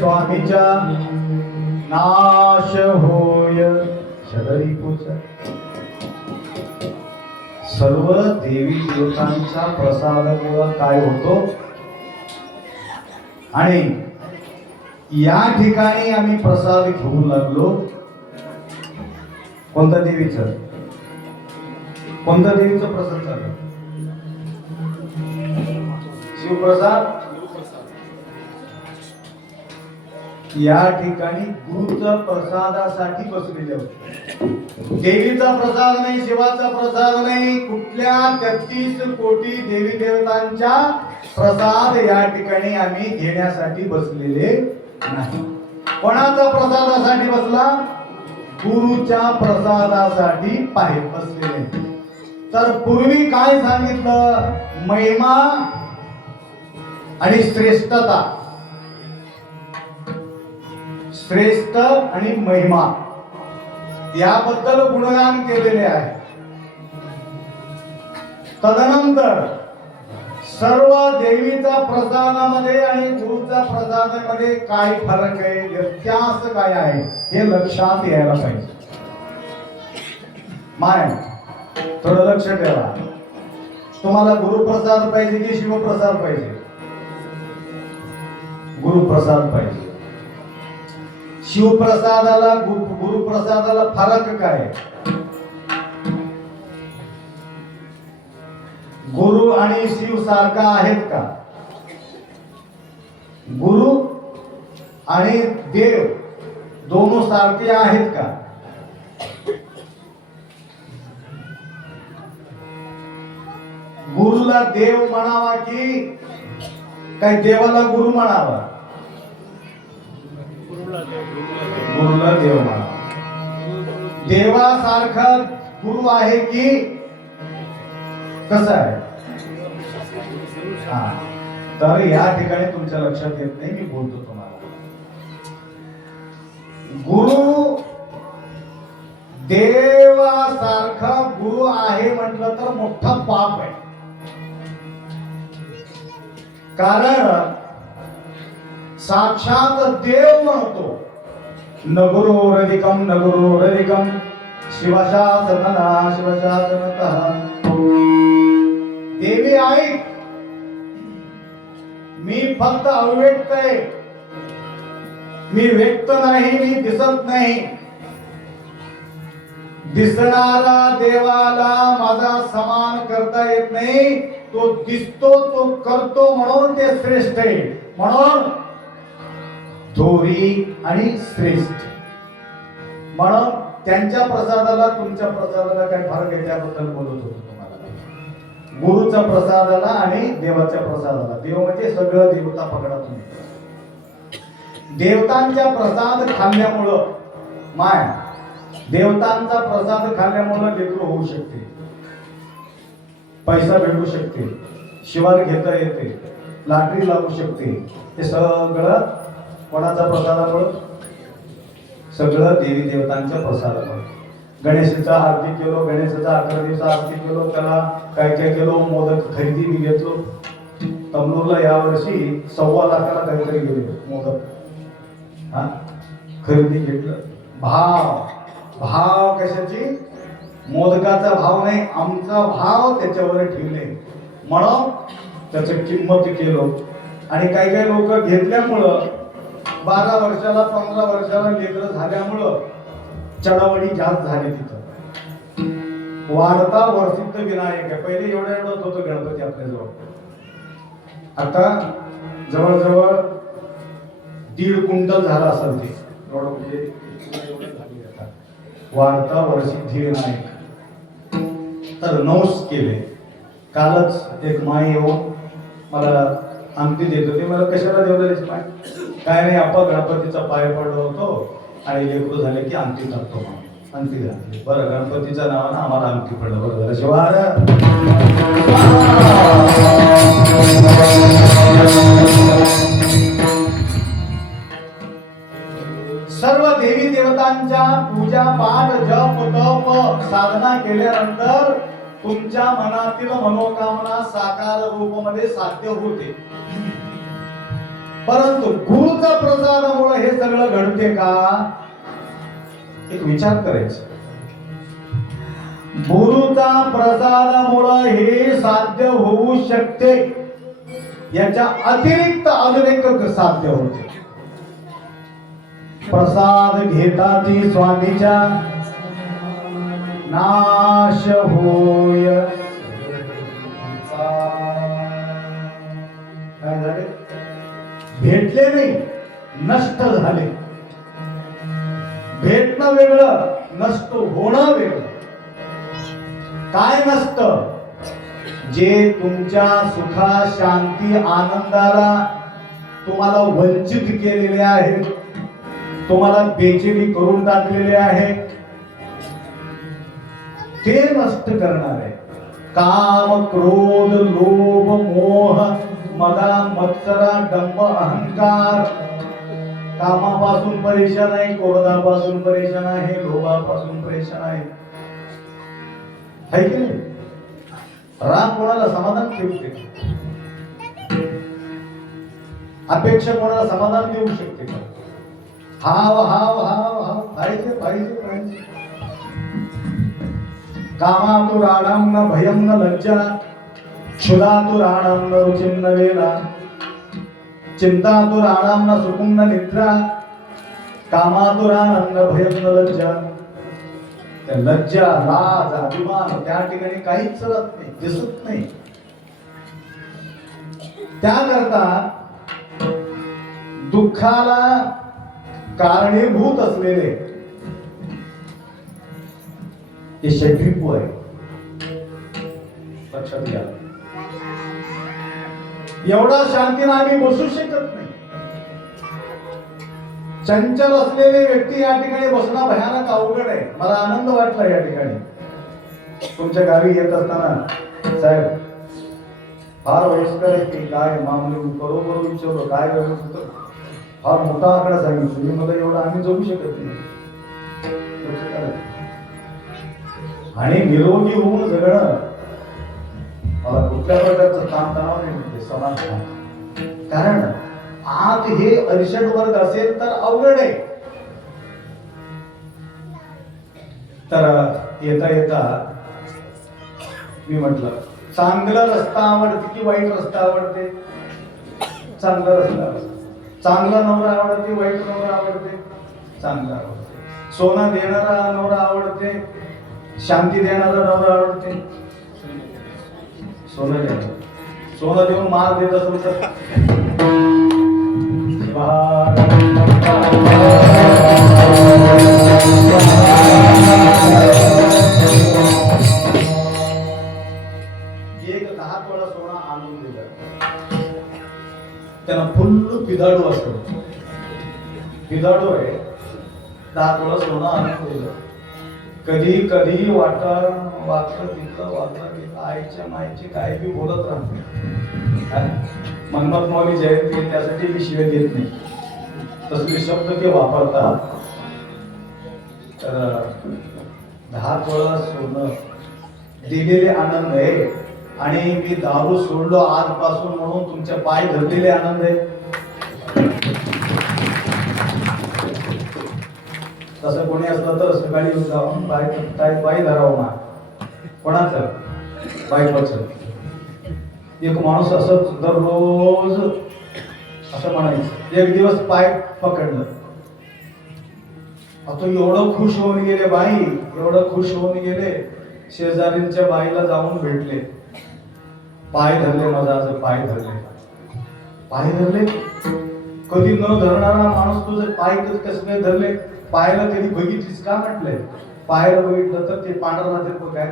स्वामीच्या नाश होय शबरी पूजा. सर्व देवी देवतांचा प्रसादामुळे काय होतो आणि या ठिकाणी आम्ही प्रसाद घेऊन लागलो. कोणत्या देवीचं प्रसाद झालं? शिवप्रसाद. या ठिकाणी गुरुच्या प्रसादासाठी बसलेले होते. देवीचा प्रसाद नाही, शिवाचा प्रसाद नाही, कुठल्या 33 कोटी देवी देवतांच्या प्रसाद या ठिकाणी आम्ही घेण्यासाठी बसलेले नाही. कोणाचा प्रसादासाठी बसला? गुरुच्या प्रसादासाठी पाहिजे बसलेले. तर पूर्वी काय सांगितलं? महिमा आणि श्रेष्ठता, श्रेष्ठ आणि महिमा याबद्दल गुणगान केलेले आहे. तदनंतर सर्व देवीचा प्रसादामध्ये आणि गुरुचा प्रसादामध्ये काय फरक आहे, व्यत्यास काय आहे हे लक्षात यायला पाहिजे. माय थोडं लक्ष ठेवा. तुम्हाला गुरुप्रसाद पाहिजे की शिवप्रसाद पाहिजे? गुरुप्रसाद पाहिजे. शिवप्रसादाला गुरुप्रसादाला फरक काय? गुरु आणि शिव सारखा आहेत का? गुरु आणि देव दोनों सारखे आहेत का? गुरुला देव म्हणावा की काय देवाला गुरु म्हणावा? गुरुला देव म्हणावा. देवासारखा गुरु आहे की कसं आहे? तर या ठिकाणी तुमच्या लक्षात येत नाही, मी बोलतो तुम्हाला. गुरु देवासारखा गुरु आहे म्हटलं तर मोठा पाप आहे. कारण साक्षात देव म्हणतो न गुरुरधिकम न गुरुरधिकम शिवशासनः शिवशासनतः. देवी आई मी फक्त अव्यक्त आहे, मी व्यक्त नाही, मी दिसत नाही. दिसणारा देवाला माझा समान करता येत नाही. तो दिसतो, तो करतो, म्हणून ते श्रेष्ठ आहे. म्हणून थोरी आणि श्रेष्ठ. म्हणून त्यांच्या प्रसादाला तुमच्या प्रसादाला काय फरक आहे त्याबद्दल बोलत होतो तुम्हाला. गुरुच्या प्रसादाला आणि देवाच्या प्रसादाला. देव म्हणजे सगळं देवता पकडा तुम्ही. देवतांच्या प्रसाद खाल्ल्यामुळं माय देवतांचा प्रसाद खाल्ल्यामुळं लेकरू होऊ शकते, पैसा भेटू शकते, शिवार घेता येते, लाटरी लागू शकते. हे सगळं कोणाच्या प्रसादामुळं? सगळं देवी देवतांच्या प्रसादामुळे. गणेशाचा आरती केलो, गणेशाचा 11 दिवसा आरती केलो, त्याला काय काय केलो, मोदक खरेदी मी घेतलो. तमनूरला यावर्षी 1.25 लाखाला काहीतरी गेले मोदक. खरेदी घेतलं. भाव कशाची? मोदकाचा भाव नाही, आमचा भाव त्याच्यावर ठेवले म्हणून त्याची किंमत केलो. आणि काही काही लोक घेतल्यामुळं 12 वर्षाला 15 वर्षाला लेकरं झाल्यामुळं चढावडी जास्त झाली. तिथं वाढता वर्षित विनायक आहे. पहिले एवढं होतं गणपती आपल्याजवळ, आता जवळजवळ 1.5 क्विंटल झाला असेल ते. एवढं म्हणजे वाढता वर्षित विनायक. तर नवस केले. कालच एक माई येऊन मला अंगठी देत होती. मला कशाला देवलं माय? काय नाही, आपण गणपतीचा पाय पडलो होतो आणि लेकरू झाले की अंगठी टाकतो म्हणून अंगठी घातली. बरं, गणपतीच्या नावानं आम्हाला अंगठी पडलं. बरं झालं. शिवार सर्व देवी देवतांच्या पूजा पाठ जप तप साधना केल्यानंतर तुमच्या मनातील मनोकामना साकार रूपामध्ये साध्य होते. परंतु गुरुचा प्रसादामुळे हे सगळं घडते का? एक विचार करायचा. गुरुचा प्रसादामुळे हे साध्य होऊ शकते, याच्या अतिरिक्त अजून एक साध्य होते. प्रसाद घेताती स्वामीच्या नाश होय. काय झाले? भेटले नाही, नष्ट झाले. भेटणं वेगळं, नष्ट होणं वेगळं. काय नसत? जे तुमच्या सुखा शांती आनंदाला तुम्हाला वंचित केलेले आहेत, तुम्हाला बेचैनी करून टाकलेले आहे, ते नष्ट करणार आहे. काम क्रोध लोभ मोह मदा मत्सरा डंब अहंकार. कामापासून परेशान आहे, क्रोधापासून परेशान आहे, लोभापासून परेशान आहे. है की नाही? राग कोणाला समाधान ठेवते? अपेक्षा कोणाला समाधान देऊ शकते का? हाव हाव हाव हाव पाहिजे पाहिजे पाहिजे. कामातुराणं न भयं न लज्जा, क्षुधातुराणं न रुचिं न वेला, चिंतातुराणं न सुखं न निद्रा, कामातुराणं न भयं न लज्जा. त्या लज्जा, लाज, अभिमान त्या ठिकाणी काहीच चलत नाही, दिसत नाही. त्याकरता दुःखाला कारणीभूत असलेले हे षड्रिपू आहे. लक्षात घ्या. एवढा शांतीने आम्ही बसू शकत नाही. चंचल असलेले व्यक्ती या ठिकाणी बसणं भयानक अवघड आहे. मला आनंद वाटला या ठिकाणी तुमच्या गावी येत असताना. साहेब फार वयस्कर आहे की काय, मामूली बरोबर विचारलो काय व्यवस्थित फार मोठा आकडा सांगितलं. मी मला एवढं आम्ही जगू शकत नाही. आणि निरोगी होऊन जगणं मला कुठल्या प्रकारचं ताणतणाव नाही म्हणते समाधान. कारण आत हे अरिषद वर्ग असेल तर अवघड आहे. तर येता येता मी म्हटलं चांगला रस्ता आवडते की वाईट रस्ता आवडते? चांगला रस्ता. चांगला नवरा आवडते, वाईट नवरा आवडते? चांगला आवडते. सोनं देणारा नवरा आवडते, शांती देणारा नवरा आवडते? सोनं देणार. सोनं देऊन मार देत असेल तर एक 10 तोळा सोनं आणून दिलं, त्याला फुल्ल पिदाडू असतो. पिदाडू आहे. 10 तोळा सोनं आणून दिलं. कधी कधी वाटलं आईच्या माईची काय बी बोलत राहते. मनमत मौली जयंती त्यासाठी मी शिव्या देत नाही. तसले शब्द ते वापरतात. तर 10 तोळा सोनं दिलेले आनंद आहे. आणि मी दारू सोडलो आजपासून म्हणून तुमच्या पाय धरलेले आनंद आहे. तसं कोणी असलं तर सकाळी जाऊन पाय धरावं ना. कोणाचं? बायकोचं. एक माणूस असं दररोज असं म्हणायचं. एक दिवस पाय पकडलं. आता एवढं खुश होऊन गेले बाई, एवढं खुश होऊन गेले. शेजारीच्या बाईला जाऊन भेटले. पाय धरले, माझा असं पाय धरले. पाय धरले. कधी न धरणारा माणूस तुझे पाय कसं काय धरले? पायाला कधी बघितलीस का म्हटलंय? पायाला बघितलं तर ते पांढरा राहते. काय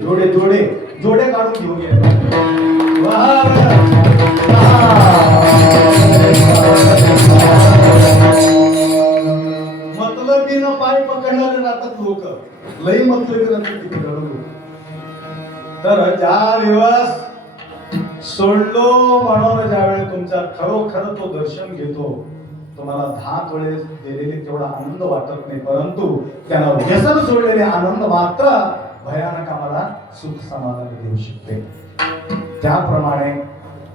जोडे जोडे जोडे काढून घेऊन गेले. मतलबीनं पाय पकडणारे राहतात लोक. लई मतलबी राहतात. तर ज्या दिवस सोडलो म्हणून ज्यावेळी तुमचा खरोखर तो दर्शन घेतो, तुम्हाला 10 तोळे दिलेले तेवढा आनंद वाटत नाही. परंतु त्यांना व्यसन सोडलेले आनंद मात्र भयानक आम्हाला सुख समाधान देऊ शकते. त्याप्रमाणे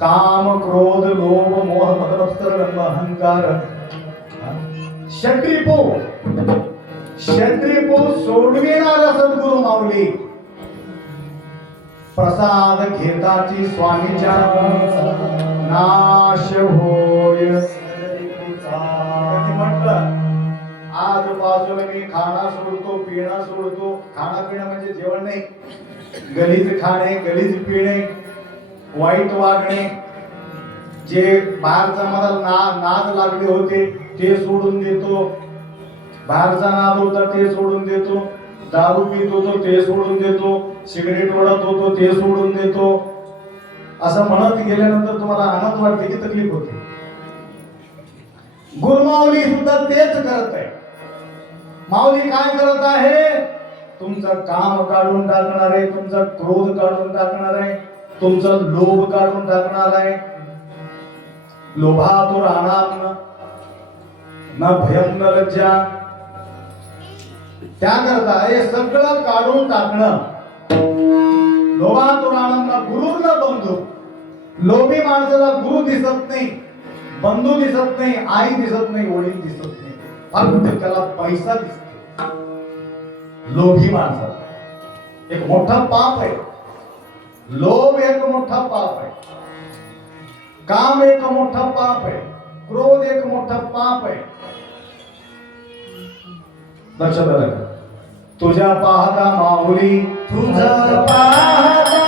काम, क्रोध, लोभ, मोह, मद, मत्सर, दंभ, अहंकार, षड्रिपू सोडविणारा सद्गुरु माऊली प्रसाद घेताची स्वामीच्या नाश होय. म्हटलं आजपासून मी खाणं सोडतो, पिणं सोडतो. खाणं पिणं म्हणजे जेवण नाही. गलीज खाणे, गलीज पिणे, वाईट वागणे, जे बाहेरचा मला नाद लागले होते ते सोडून देतो. बाहेरचा नाद होता ते सोडून देतो. दारू पित होतो ते सोडून देतो. सिगरेट ओढत होतो ते सोडून देतो. असं म्हणत गेल्यानंतर तुम्हाला आनंद वाटते की तकलीफ होते? गुरुमाऊली सुद्धा तेच करत आहे. माऊली काय करत आहे? तुमचं काम काढून टाकणार आहे, तुमचा क्रोध काढून टाकणार आहे, तुमचा लोभ काढून टाकणार आहे. लोभातुर राहणार न भयं न लज्जा. त्याकरता हे सगळं काढून टाकणं. लोभातुर आनंद गुरुर न बंधू. लोभी माणसाला गुरु दिसत नाही, बंधू दिसत नाही, आई दिसत नाही, वडील दिसत नाही, फक्त त्याला पैसा दिसतो. लोभी माणसाला एक मोठा पाप आहे. लोभ एक मोठा पाप आहे, काम एक मोठा पाप आहे, क्रोध एक मोठा पाप आहे. लक्षात आलं का? तुझ्या पाहता माऊली, तुझा पाहता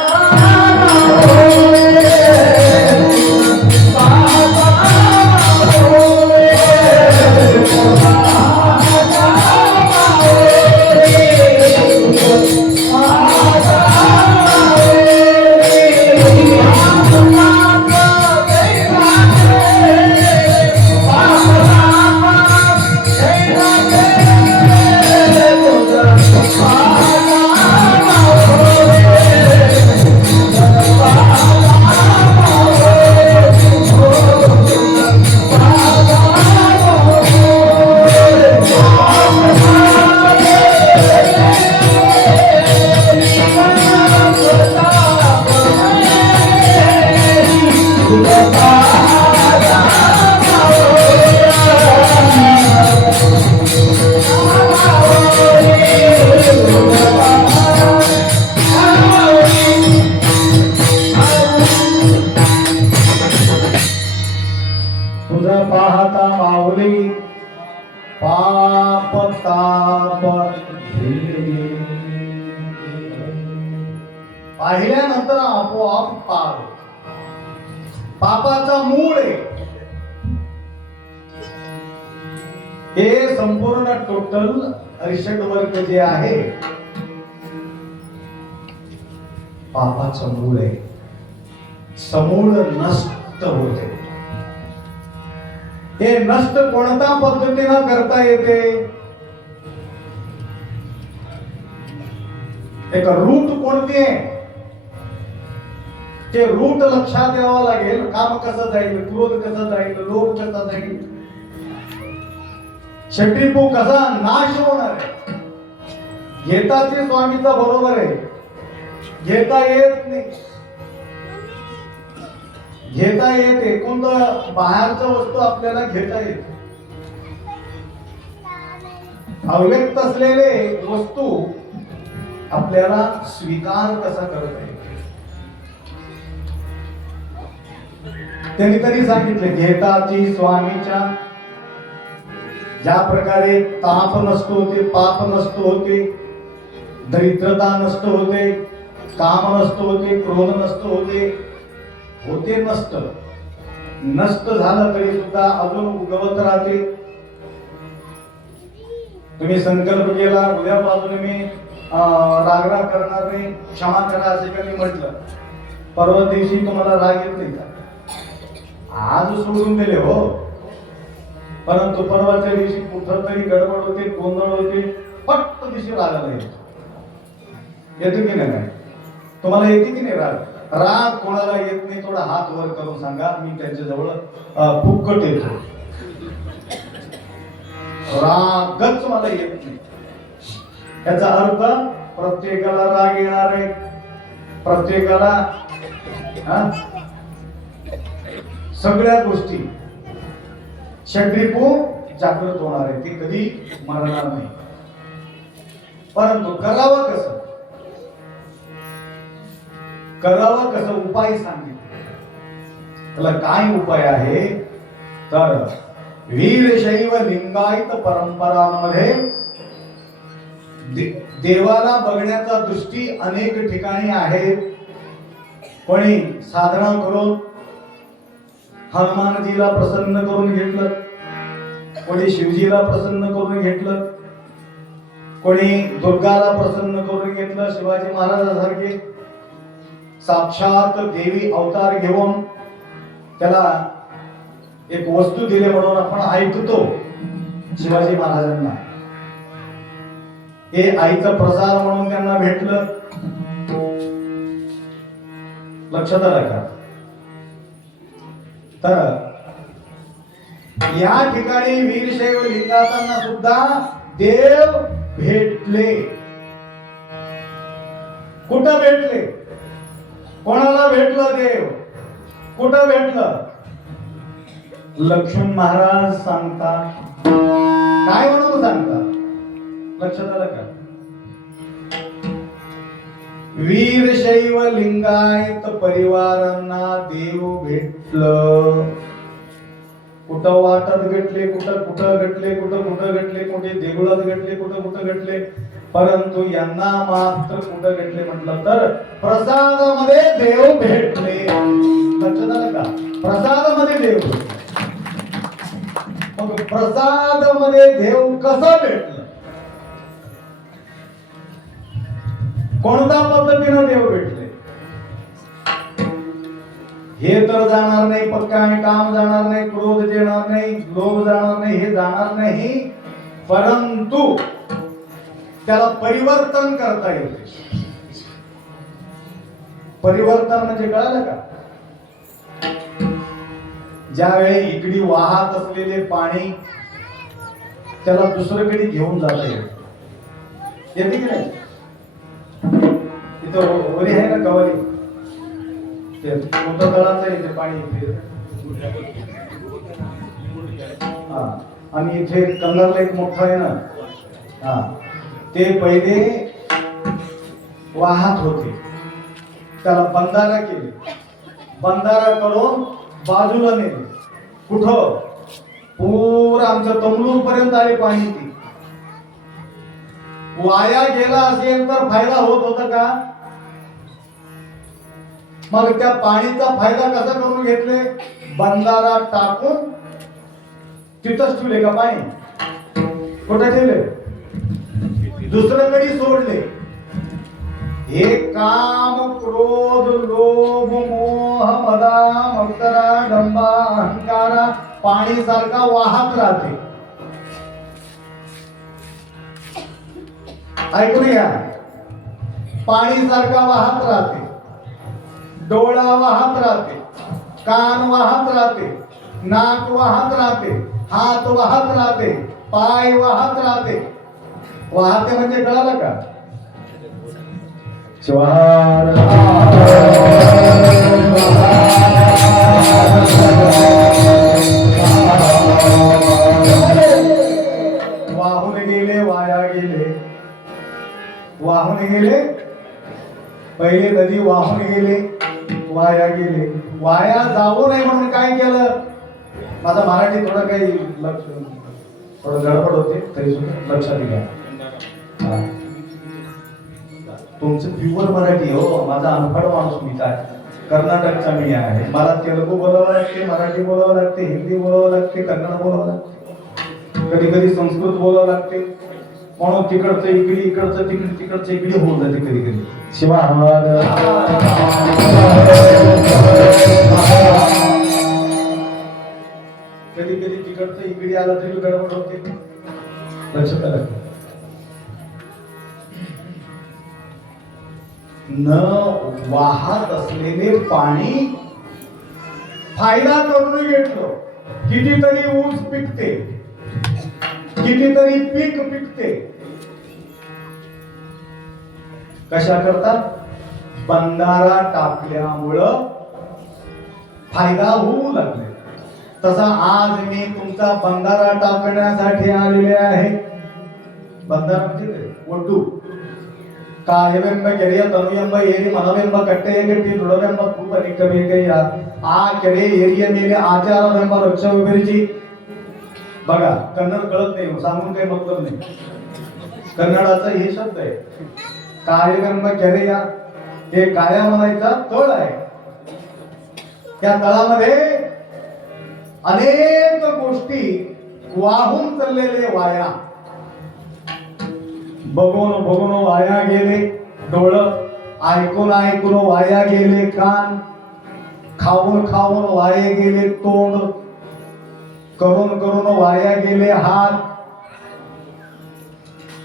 पाहता माऊली पाप ताप पाहिल्यानंतर आपोआप पाप. पापाचा मूळ आहे हे संपूर्ण टोटल अरिषड वर्ग जे आहे पापाचं मूळ आहे. समूळ नष्ट होते. हे नष्ट कोणत्या पद्धतीनं करता येते? एक रूट कोणती आहे ते रूट लक्षात यावं लागेल. काम कसं जाईल, क्रोध कसं जाईल, लोभ कसा जाईल, षट्रिपू कसा नाश होणार आहे. घेताचे स्वामीचा बरोबर आहे, घेता येत नाही. घेता येते कोणतं बाहेरच्या वस्तू आपल्याला घेता येते. अव्यक्त असलेले वस्तू आपल्याला स्वीकार कसा करता येते. त्यांनी तरी सांगितले घेताची स्वामीच्या. ज्या प्रकारे ताप नष्ट होते, पाप नष्ट होते, दरिद्रता नष्ट होते, काम नष्ट होते, क्रोध नष्ट होते, होते नष्ट. नष्ट झालं तरी सुद्धा अजून उगवत राहते. तुम्ही संकल्प केला उद्यापासून मी रागराग करणार नाही, क्षमा करा असे काही म्हटलं, परवा दिवशी तुम्हाला राग येत नाही का? आज सोडून दिले हो, परंतु परवाच्या दिवशी कुठं तरी गडबड होते, गोंधळ होते, फक्त दिवशी रागाला येतो की नाही? तुम्हाला येते की नाही राग? राग कोणाला येत नाही थोडा हात वर करून सांगा, मी त्यांच्या जवळ फुक्कट येतो. रागच मला येत नाही. याचा अर्थ प्रत्येकाला राग येणार आहे, प्रत्येकाला सगळ्या गोष्टी षड्रिपू जागृत होणार आहे, ते कधी मरणार नाही. परंतु करावं कसं, करावं कसं, उपाय सांगितले. त्याला काय उपाय आहे तर वीरशैव लिंगायत परंपरांमध्ये देवाला बघण्याचा दृष्टी अनेक ठिकाणी आहे. कोणी साधना करून हनुमानजीला प्रसन्न करून घेतलं, कोणी शिवजीला प्रसन्न करून घेतलं, कोणी दुर्गाला प्रसन्न करून घेतलं. शिवाजी महाराजांसारखे साक्षात देवी अवतार घेऊन त्याला एक वस्तू दिले म्हणून आपण ऐकतो शिवाजी महाराजांना. हे आईचा प्रसाद म्हणून त्यांना भेटलं. लक्षात आलं का? तर या ठिकाणी वीरशैव लिंगातांना सुद्धा देव भेटले. कुठं भेटले? कोणाला भेटला देव? कुठं भेटलं? लक्ष्मण महाराज सांगतात, काय म्हणून सांगतात लक्षात आलं का? वीरशैव लिंगायत परिवारांना देव भेटलं. कुठं वाटत भेटले, कुठं भेटले, कुठं भेटले, कुठे देगुळात भेटले, कुठं भेटले, परंतु यांना मात्र कुठं भेटले म्हटलं तर प्रसादामध्ये देव भेटले. लक्षात आलं का? प्रसादामध्ये देव भेटले. मग प्रसादामध्ये देव कसा भेटला? कोणत्या पद्धतीनं देव भेटले हे तर जाणार नाही, पक्का आणि काम जाणार नाही, क्रोध येणार नाही, लोभ जाणार नाही, हे जाणार नाही, परंतु त्याला परिवर्तन करता येते. परिवर्तन म्हणजे कळालं का? ज्यावेळी इकडे वाहत असलेले पाणी त्याला दुसरीकडे घेऊन जाता येते की नाही? इथं वरी आहे ना गवारी, ते मोठं तळाचं आहे ते पाणी इथे, आणि इथे कन्नरला एक मोठा आहे ना, ते पहिले वाहत होते, त्याला बंधारा केले, बंधारा करून बाजूला नेले. कुठं? पूर आमच्या तमलूर पर्यंत आले पाणी. ती वाया गेला असेल तर फायदा होत होता का? मग त्या पाणीचा फायदा कसा करून घेतले? बंधारा टाकून तिथंच ठेवले का पाणी? कुठे ठेवले? दुसऱ्याकडे सोडले. हे काम, क्रोध, लोभ, मोह, मदा, मत्सरा, डंबा, अहंकारा पाणी सारखा वाहत राहते. ऐकून घ्या, पाणी सारखा वाहत राहते. डोळा वाहत राहते, कान वाहत राहते, नाक वाहत राहते, हात वाहत राहते, पाय वाहत राहते. वाहते म्हणजे कळालं का? वाहून गेले, वाया गेले, वाहून गेले. पहिले नदी वाहून गेले, वाया गेले. वाया जाऊ नये म्हणून काय केलं? माझा मराठी थोडं काही लक्ष, थोडं गडबड होते तरी सुद्धा लक्षात घ्या. तुमचं प्युअर मराठी हो, माझा अनपढ माणूस मी काय, कर्नाटकचा मी आहे. मला तेलुगू बोलावं लागते, मराठी बोलावं लागते, हिंदी बोलावं लागते, कन्नड बोलावं लागते, कधी कधी संस्कृत बोलावं लागते. म्हणून तिकडचं इकडे, इकडचं तिकडे, तिकडचं इकडे होऊन जाते कधी कधी. शिवा कधी कधी तिकडचं इकडे आलं तरी गडबड होते. लक्षात आलं? न वाहत असलेले पाणी फायदा करून घेतलं. कितीतरी ऊस पिकते, कितीतरी पीक पिकते. कशा करतात? बंधारा टाकल्यामुळं फायदा होऊ लागले. तसा आज मी तुमचा बंधारा टाकण्यासाठी आलेले आहे. बंधारा म्हणजे ಒಡ್ಡು ಕಾಯವೆಂಬ ಕೆರೆಯ ತನುವೆಂಬ ಏರಿ ಮನವೆಂಬ ಕಟ್ಟೆಯ ಗಟ್ಟಿ ದೃಢವೆಂಬ ಕೂಪ ನಿಕ್ಕಬೇಕಯ್ಯ. ಆ ಕೆರೆ ಏರಿಯ ಮೇಲೆ आचारವೆಂಬ वृक्ष उभारायची. बघा, कन्नड कळत नाही, सांगून काही मतलब नाही. कन्नडाचा हे शब्द आहे. कायवेंब केरेया, हे काया म्हणायचा तळ आहे. त्या तळामध्ये अनेक गोष्टी वाहून चाललेले वाया, बघून बघून वाया गेले डोळ, ऐकून ऐकून वाया गेले कान, खाऊन खाऊन वाया गेले तोंड, करून करून वाया गेले हात.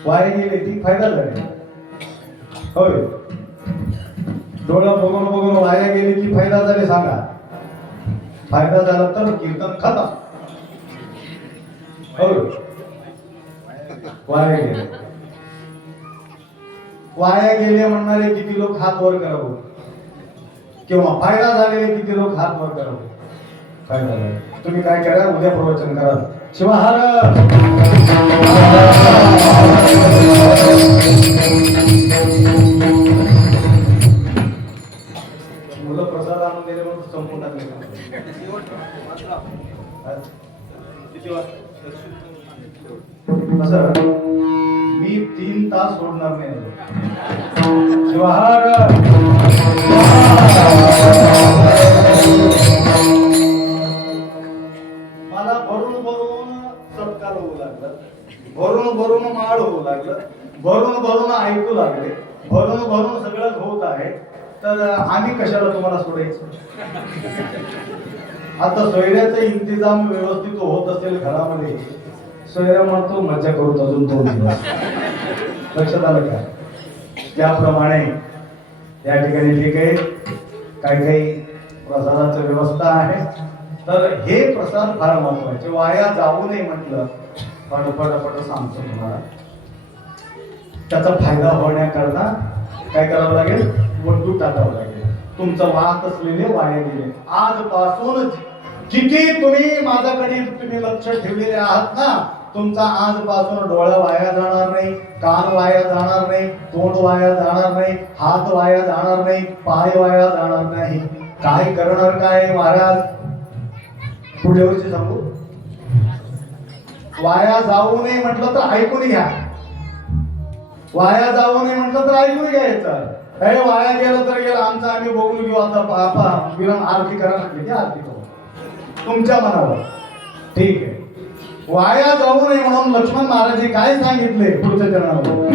वाया गेले ती फायदा झाले. होय, डोळं बघून बघून वाया गेले की फायदा झाले? सांगा. फायदा झाला तर कीर्तन खतम. होय, वाया गेले. वाया गेले म्हणणारे किती लोक हात वर करावं? किंवा फायदा झालेले किती लोक हात वर करा. फायदा झाला तुम्ही काय करा उद्या प्रवचन करा. शिवहार मुलं प्रसाद आणून दिले म्हणून संपून टाकले. असं मी 3 तास सोडणार नाही. शिवहार मला भरून भरून सत्कार होऊ लागलं, भरून भरून माळ होऊ लागलं, भरून भरून ऐकू लागले, भरून भरून सगळं होत आहे. तर आम्ही कशाला तुम्हाला सोडायचं. आता सोयऱ्याचा इंतजाम व्यवस्थित होत असेल घरामध्ये, सोयऱ्या म्हणतो मजा करू अजून 2 दिवस. लक्षात आलं का. त्याप्रमाणे या ठिकाणी ठीक आहे काही काही प्रसादाची व्यवस्था आहे. तर हे प्रसाद फार महत्वाचे, वाया जाऊ नये म्हटलं. पटपट सांगतो तुम्हाला. त्याचा फायदा होण्याकरता काय करावं लागेल, वटू टाकावं लागेल. तुमचं वाहत असलेले वाया गेले. आजपासून किती तुम्ही माझ्याकडे तुम्ही लक्ष ठेवलेले आहात ना, तुमचा आजपासून डोळा वाया जाणार नाही, कान वाया जाणार नाही, तोंड वाया जाणार नाही, हात वाया जाणार नाही, पाय वाया जाणार नाही. काय करणार काय महाराज, पुढे वर्षी सांगू. वाया जाऊ नये म्हटलं तर ऐकून घ्या. वाया जाऊ नये म्हटलं तर ऐकून घ्यायचं. हे वाया गेलं तर गेलं, आमचं आम्ही बघून घेऊ. आता बापा विराम आरती करा म्हटली की आरती करू तुमच्या मनावर. ठीक आहे. वाया जाऊ नये म्हणून लक्ष्मण महाराज काय सांगितले पुढच्या चरणावर.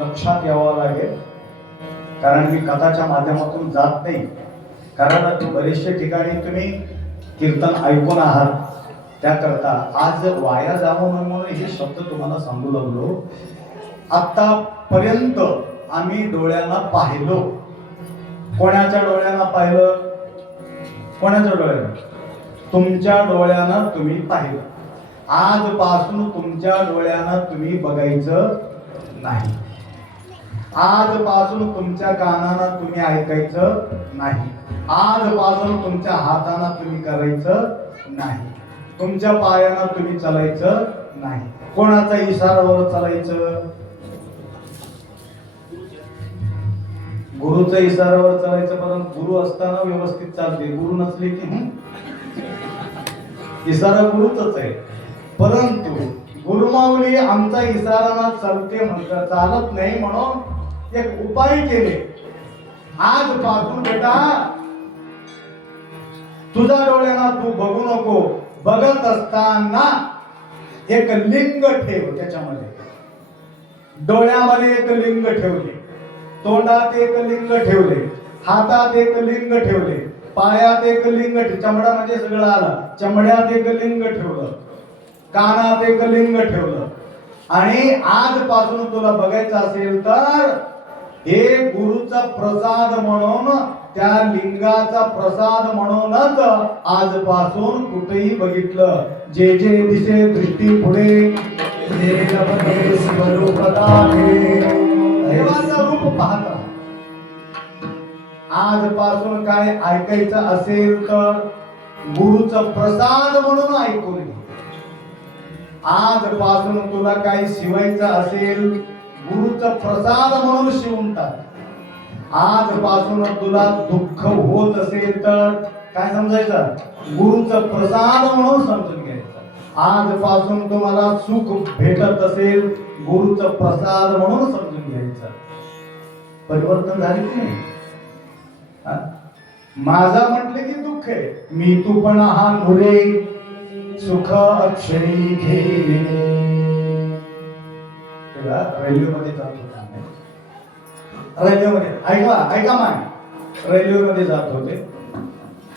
लक्षात यावं लागेल, कारण मी कथाच्या माध्यमातून जात नाही. कारण बरेचशे ठिकाणी तुम्ही कीर्तन ऐकून आहात, त्याकरता आज वाया जावं म्हणून हे शब्द तुम्हाला सांगू लागलो. आतापर्यंत आम्ही डोळ्याला पाहिलो. कोणाच्या डोळ्यानं पाहिलं? कोणाच्या डोळ्यानं? तुमच्या डोळ्यानं तुम्ही पाहिलं. आजपासून तुमच्या डोळ्यानं तुम्ही बघायचं नाही. आजपासून तुमच्या कानानं तुम्ही ऐकायचं नाही. आजपासून तुमच्या हातानं तुम्ही करायचं नाही. तुमच्या पायानं तुम्ही चालायचं नाही. कोणाचा इशारावर चालायचं? गुरुच्या इशारावर चालायचं. परंतु गुरु असताना व्यवस्थित चालते, गुरु नसले की इशारा गुरुच आहे. परंतु गुरुमाऊली आमचा इशारा चालते म्हणतात, चालत नाही. म्हणून एक उपाय केले. आजपासून बेटा तुझ्या डोळ्यांना तू बघू नको. बघत असताना एक लिंग ठेव. त्याच्यामध्ये डोळ्यामध्ये एक लिंग ठेवले, तोंडात एक लिंग ठेवले, हातात एक लिंग ठेवले, पायात एक लिंग, चमडा म्हणजे सगळं आलं, चमड्यात एक लिंग ठेवलं, कानात एक लिंग ठेवलं. आणि आजपासून तुला बघायचं असेल तर हे गुरुचा प्रसाद म्हणून, त्या लिंगाचा प्रसाद म्हणूनच आजपासून कुठेही बघितलं. जे जे दिसे दृष्टी पुढे देवाचं रूप पाहता. आजपासून काय ऐकायचं असेल तर गुरुचं प्रसाद म्हणून ऐकून घे. आजपासून तुला काही शिवायचं असेल गुरुचं प्रसाद म्हणून शिवून टाक. आजपासून तुला दुःख होत असेल तर काय समजायचं? गुरुचं प्रसाद म्हणून समजून घ्यायचं. आजपासून तुम्हाला सुख भेटत असेल गुरुचं प्रसाद म्हणून समजून घ्यायचं. परिवर्तन झाले की नाही? माझा म्हटले की दुःख आहे, मी तू पण हा नुरे सुख अक्षरी घे. रेल्वेमध्ये जात होता, रेल्वेमध्ये ऐका माय, रेल्वेमध्ये जात होते.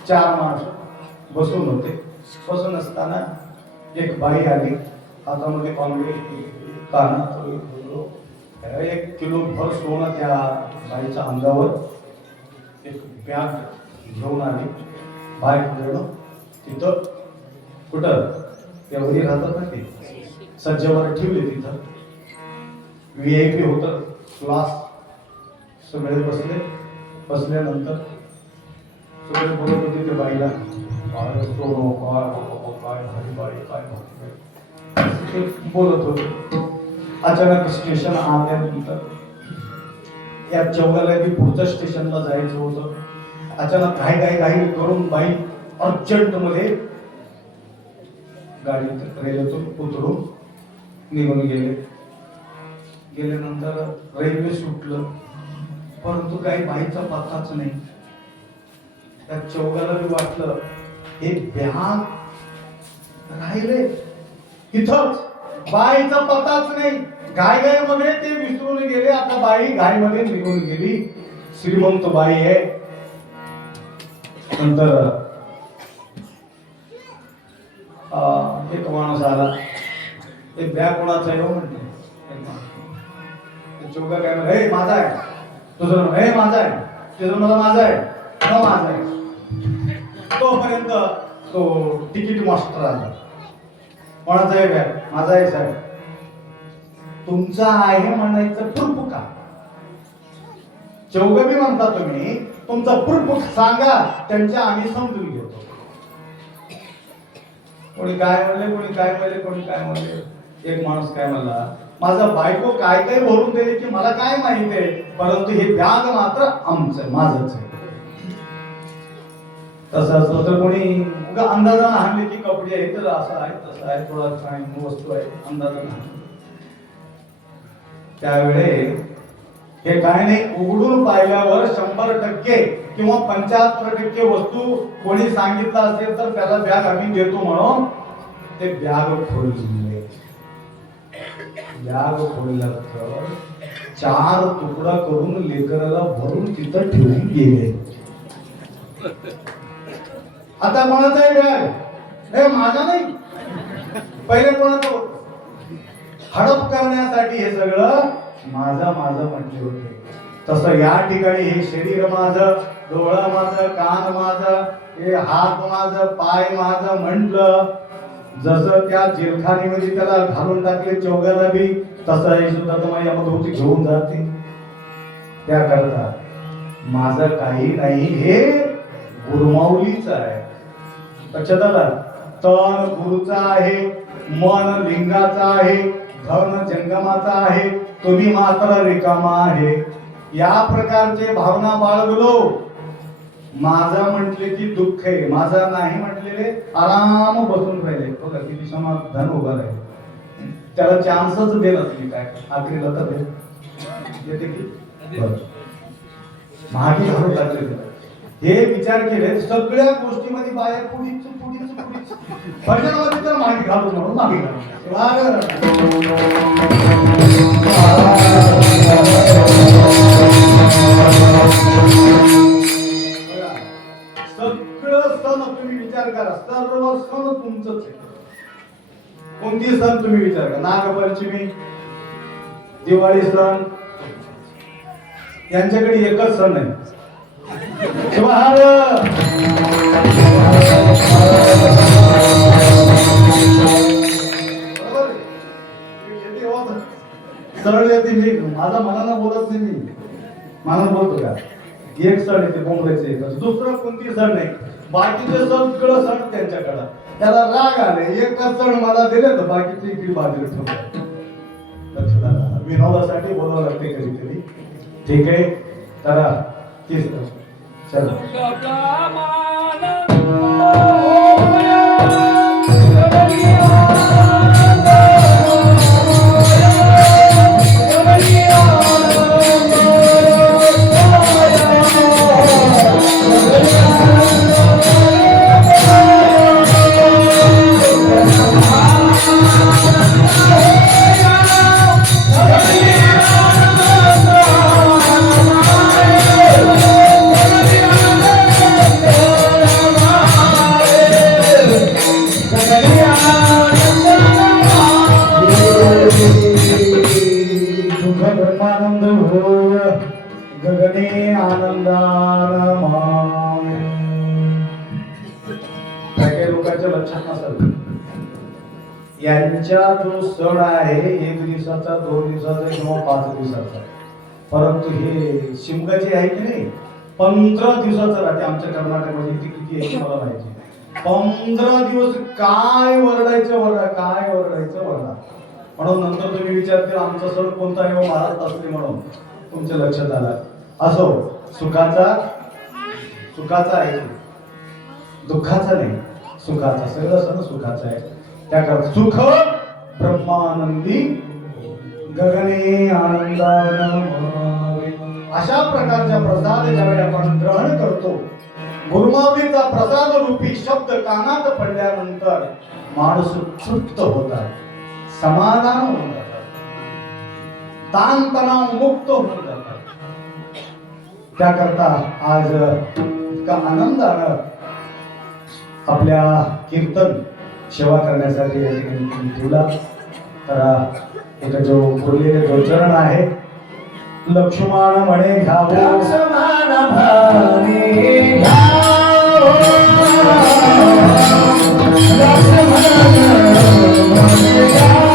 4 माणसं बसून होते. बसून असताना एक बाई आली, हातामध्ये कांगडे, कानात 1 किलो भर सोनं त्या बाईच्या अंगावर एक बॅग घेऊन आली. बाहेर गेलो तिथं, कुठं त्यावरी राहतात ना ते सज्जावर ठेवले. तिथं VIP होतं, क्लास. सगळे बसल्यानंतर सगळे बोलत होते ते बाईला, काय बोलत होते. अचानक स्टेशन आल्यानंतर या चौघाला बी पुढच्या स्टेशनला जायचं होतं. अचानक घाई करून बाई अर्जंट मध्ये गाडीत रेल्वेतून उतरून निघून गेल्यानंतर रेल्वे सुटलं. परंतु काही बाईचा पत्ताच नाही. त्या चौघाला बी वाटलं हे बॅग राहिले इथंच, बाईचा पत्ताच नाही. घाईमध्ये ते विसरून गेले. आता बाई घाईमध्ये निघून गेली. श्रीमंत बाई आहे. नंतर एक माणूस आला, एक बॅग कोणाचा आहे म्हटलं. चौघा काय म्हणा, हे माझा आहे. तुझं हे माझा आहे. तुझं मला माझा आहे. माझा आहे. तोपर्यंत तो तिकीट मास्टर आला. कोणाचा आहे बॅग? माझा आहे साहेब. तुमचा आहे म्हणायचं प्रूफ का? चौघ बी म्हणता तुम्ही, तुमचा प्रूफ सांगा, त्यांच्या आम्ही समजून घेतो. कोणी काय म्हणले, कोणी काय म्हणले, कोणी काय म्हणले. एक माणूस काय म्हणला, माझा बायको काय काय भरून दिले की मला काय माहिती आहे, परंतु हे बॅग मात्र आमचं, माझंच आहे. तसं असलं तर कोणी अंदाजानं आणले की कपडे आहेत, तर असं आहे तसं आहे, थोडा काय वस्तू आहे अंदाजानं. त्यावेळे हे काय नाही, उघडून पाहिल्यावर 100% किंवा 75% वस्तू कोणी सांगितलं असेल तर त्याला बॅग आम्ही देतो म्हणून ते बॅग खोलले. बॅग खोललं तर 4 तुकडा करून लेकराला भरून तिथं ठेवून गेले. आता कोणाचा आहे बॅग? हे माझा नाही. पहिले कोणाचं होतं? हडप करण्यासाठी हे सगळं माझा म्हटले होते. तसं या ठिकाणी हे शरीर माझं, डोळा माझं, कान माझं, हे हात माझं, पाय माझं म्हटलं. जसं त्या जेलखान्यामध्ये त्याला घालून टाकले चौघाला बी, तसा हे सुद्धा तुम्हाला यामध्ये घेऊन जाते. त्याकरता माझं काही नाही, हे गुरुमाऊलीच आहे. लक्षात आलं? तन गुरुचा आहे, मन लिंगाचा आहे, धन जंगमाचा आहे, तुम्ही मात्र रिकामा आहे. या प्रकारचे भावना बाळगलो. माझा म्हटले की दुःख आहे, माझा नाही म्हटलेले आराम बसून राहिले. बघा किती समाधान उभा राहिले. त्याला चान्सच दिला तुम्ही काय आखरीला तर येते की महागी घालून टाकले. हे विचार केले सगळ्या गोष्टीमध्ये बाहेर पुढीच पुढीच पुढीच भजनामध्ये तर मागे घालून म्हणून मागे घालून सगळं सण तुम्ही विचार करा. सर्व सण तुमचंच आहे. कोणती सण तुम्ही विचार करा. नागपंचमी, दिवाळी सण, यांच्याकडे एकच सण आहे. सरळ येते मी, माझा मनानं बोलत नाही. मी मनानं बोलतो का? एक सण येते बोंबड्याचे एकच, दुसरं कोणती सण नाही. बाकीचे सगळं सण त्यांच्याकडं. त्याला राग आले, एकच सण मला दिले तर बाकीचे इकडे बाजूला ठेवतात. लक्षात आलं? विनोदासाठी बोलावं लागते कधी कधी. ठीक आहे, चला तेच चला. गगने आनंदान काही लोकांच्या लक्षात नसेल, यांच्या जो सण आहे 1 दिवसाचा, 2 दिवसाचा किंवा 5 दिवसाचा, परंतु हे शिमगाचे आहे की नाही 15 दिवसाचं राहते. आमच्या कर्नाटकमध्ये किती आहे मला माहिती. 15 दिवस काय वरडायचं वरडा, काय वरडायचं वरडा. म्हणून नंतर तुम्ही विचारतील आमचा सण कोणता आहे महाराज असले म्हणून तुमच्या लक्षात आला. असो, सुखाचा आहे, दुःखाचा नाही, सुखाचा. सगळं सण सुखाचा आहे. त्याकरता सुख ब्रह्मानंदी गगने आनंदान. अशा प्रकारच्या प्रसाद ज्यावेळी आपण ग्रहण करतो, गुरुमाऊलीचा प्रसाद रूपी शब्द कानात पडल्यानंतर माणूस तृप्त होतात, समाधान होऊन जातात, ताणतणाव मुक्त होऊन जातात. त्याकरता आज इतका आनंदानं आपल्या कीर्तन सेवा करण्यासाठी या ठिकाणी ठेवला. तर एक जो बोललेले जो चरण आहे, लक्ष्मण म्हणे घ्यावो, लक्ष्मण म्हणे घ्यावो, लक्ष्मण म्हणे घ्यावो.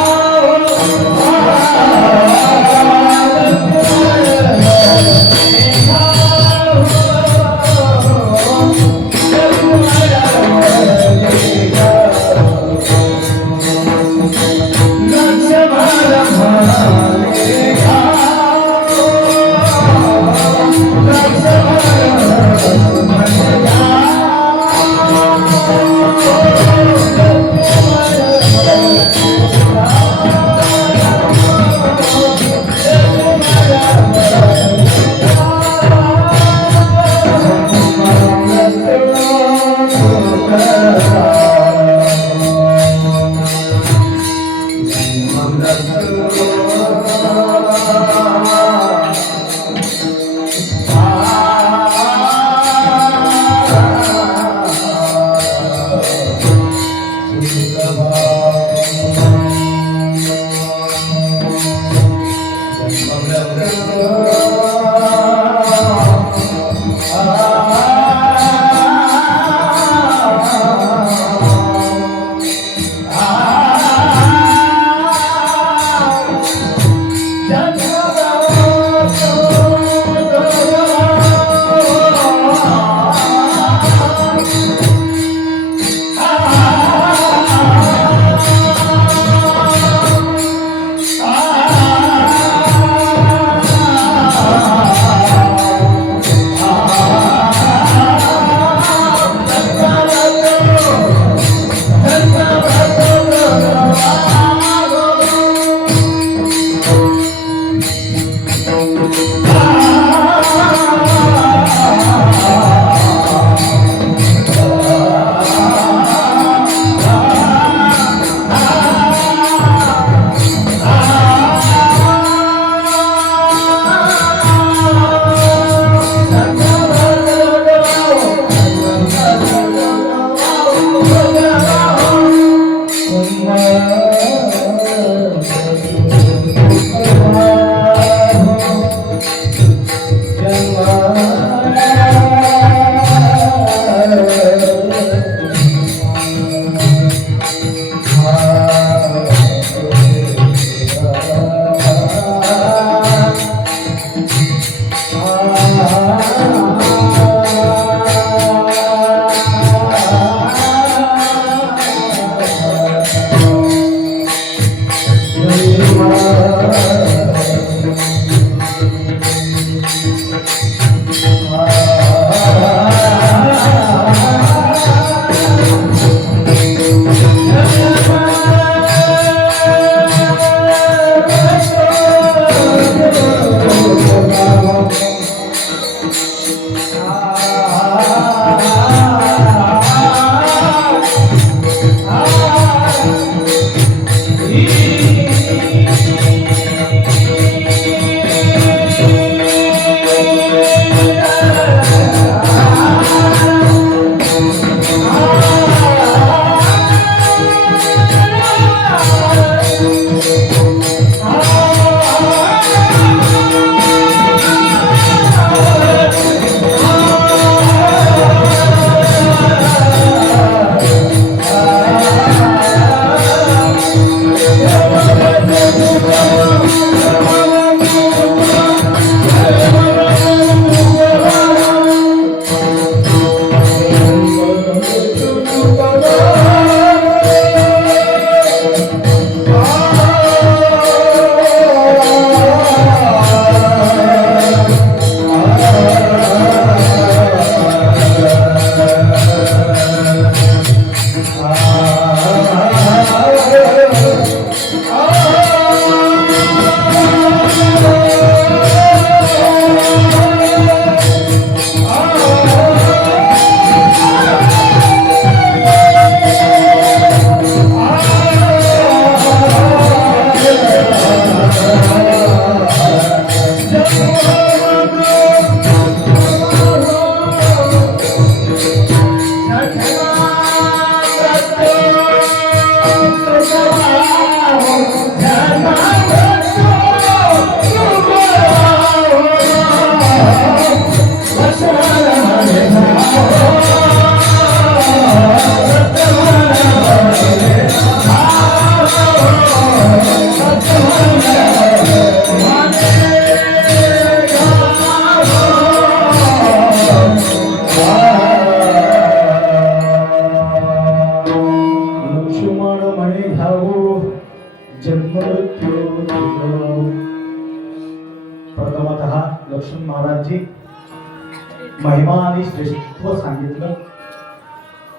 महिमा आणि श्रेष्ठत्व सांगितलं.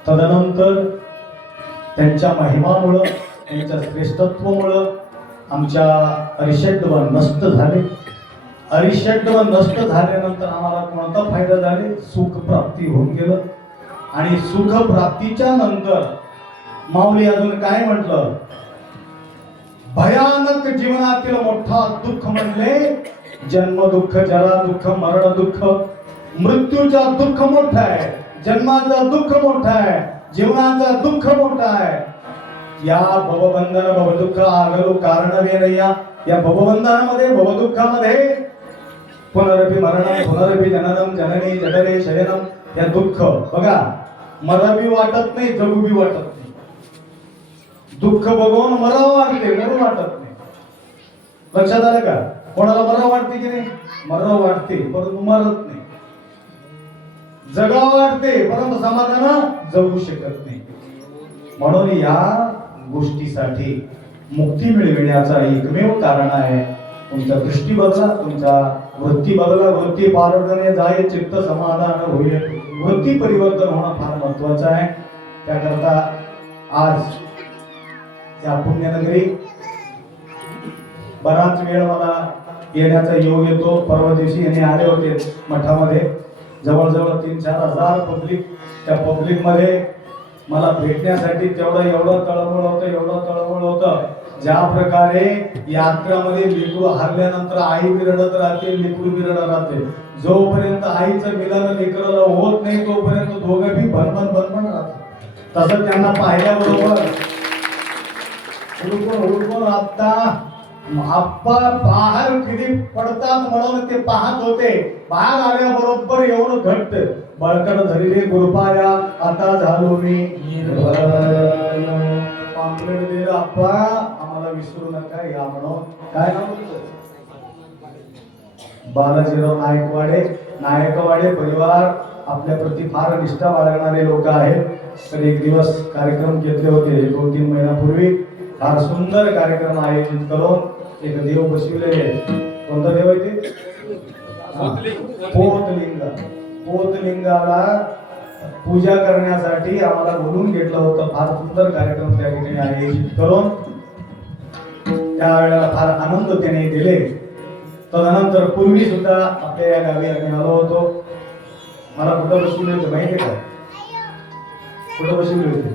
तदनंतर त्यांच्या महिमामुळं, त्यांच्या श्रेष्ठत्वामुळं आमच्या अरिषड्व नष्ट झाले. अरिषड्व नष्ट झाल्यानंतर आम्हाला कोणता फायदा झाले? सुख प्राप्ती होऊन गेलं. आणि सुख प्राप्तीच्या नंतर माऊली अजून काय म्हटलं? भयानक जीवनातील मोठा दुःख म्हणले जन्म दुःख, जरा दुःख, मरण दुःख. मृत्यूचा दुःख मोठा आहे, जन्माचा दुःख मोठा आहे, जीवनाचा दुःख मोठा आहे. या भवबंधन भवदुःख आगलो कारण वेनया. या भवबंधनामध्ये, भवदुःखामध्ये पुनरपि मरणम, पुनरपि जननम, जननी जठरे शयनम. या दुःख बघा, मरावी वाटत नाही, जगूबी वाटत नाही. दुःख बघून मरावं वाटते, मरू वाटत नाही. लक्षात आलं का? कोणाला मरावं वाटते की नाही? मरावं वाटते परंतु मरत नाही. जगावं वाटते परंतु समाधान जगू शकत नाही. म्हणून या गोष्टीसाठी मुक्ती मिळविण्याचा एकमेव कारण आहे तुमचा दृष्टी बदला, तुमचा वृत्ती बदला. वृत्ती पारदने जाय चित्त समाधान होईल. वृत्ती परिवर्तन होणं फार महत्वाचं आहे. त्याकरता आज या पुण्यनगरी बराच वेळ मला येण्याचा योग येतो. परवा दिवशी यांनी आले होते मठामध्ये, जवळजवळ 3-4 हजार पब्लिक. त्या पब्लिक मध्ये मला भेटण्यासाठी एवढं तळमळ होतं, एवढं तळमळ होतं. ज्या प्रकारे यात्रामध्ये लेकरू हरल्यानंतर आई बी रडत राहते, लेकरू बी रडत राहते. जोपर्यंत आईचं मिलन लेकराला होत नाही तोपर्यंत दोघं बी भनभन राहतात. तसं त्यांना पाहिल्याबरोबर हुडकून आता आप्पा बाहेर किती पडतात म्हणून ते पाहत होते. बाहेर आल्याबरोबर येऊन घट्ट बळकट धरले गुरुपाया. आता झालो मी पाम्पलेट दिलं, आप्पा आम्हाला विसरू नका या म्हणून. काय नाव बालाजीराव नायकवाडे परिवार आपल्या प्रति फार निष्ठा बाळगणारे लोक आहेत. तर एक दिवस कार्यक्रम घेतले होते 2-3 महिन्यापूर्वी. फार सुंदर कार्यक्रम आयोजित करून एक देव बसविलेले. कोणता देव आहे ते? पोतलिंगाला पूजा करण्यासाठी आम्हाला बोलून घेतलं होतं. फार सुंदर कार्यक्रम त्या ठिकाणी आयोजित करून त्यावेळेला फार आनंद त्याने दिले. तदनंतर पूर्वी सुद्धा आपल्या या गावी आम्ही आलो होतो. मला कुठं बसवले होते माहिती आहे का? कुठं बसवले होते?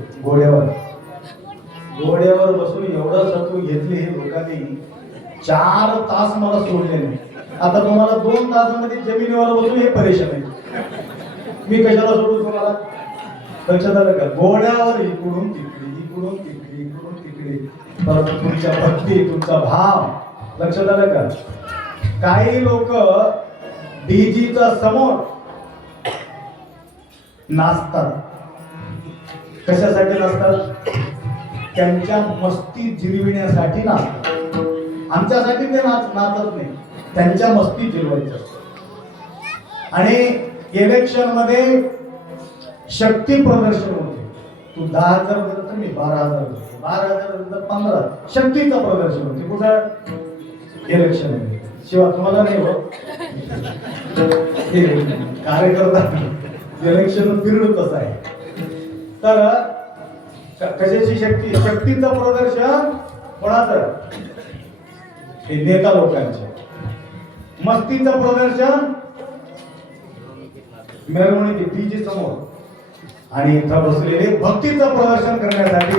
घोड्यावर बसून एवढं सत्व घेतले हे लोकांनी. 4 तास मला सोडले नाही. आता तुम्हाला 2 तासामध्ये जमिनीवर बसून हे परेशान आहे. मी कशाला सोडू तुम्हाला? लक्षात आलं का? घोड्यावर इकडून तिकडे. परंतु तुमच्या भक्ती, तुमचा भाव लक्षात आलं का? काही लोक डीजीच्या समोर नाचतात. कशासाठी नाचतात? त्यांच्या मस्ती जिरविण्यासाठी नाचतात. आमच्यासाठी ते नाचत नाही, त्यांच्या मस्ती जिरवायचं. आणि इलेक्शन मध्ये शक्ती प्रदर्शन होते. तू 10,000 देतो तर मी 12,000 देतो, 12,000 नंतर 15. शक्तीचं प्रदर्शन होते. कुठं? इलेक्शन मध्ये. शिवाय तुम्हाला नाही हो, कार्यकर्ता इलेक्शन पिरियड तसं आहे. तर कशाची शक्ती? शक्तीचं प्रदर्शन कोणाचं? हे नेता लोकांचे. मस्तीचं प्रदर्शन मिरवणुकी डीजे समोर. आणि इथं बसलेले भक्तीचं प्रदर्शन करण्यासाठी.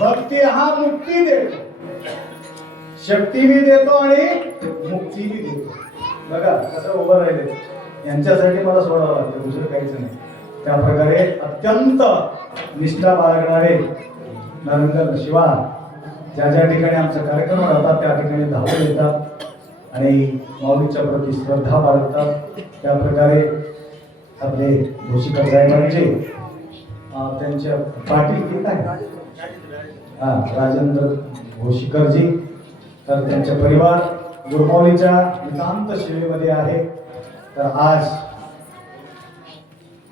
भक्ती हा मुक्ती देतो, शक्ती बी देतो आणि मुक्ती बी देतो. बघा कसं उभं राहिले. यांच्यासाठी मला सोडावं लागतं, दुसरं काहीच नाही. त्या प्रकारे अत्यंत निष्ठा बाळगणारे नरेंद्र शिवा ज्या ठिकाणी आमचा कार्यक्रम राहतात त्या ठिकाणी धावून येतात आणि माऊलीच्या प्रती श्रद्धा बाळगतात. त्या प्रकारे आपले भोशीकर साहेबांचे त्यांच्या पाटील राजेंद्र भोशीकरजी, तर त्यांचे परिवार गुरुमाऊलीच्या नितांत सेवेमध्ये आहे. तर आज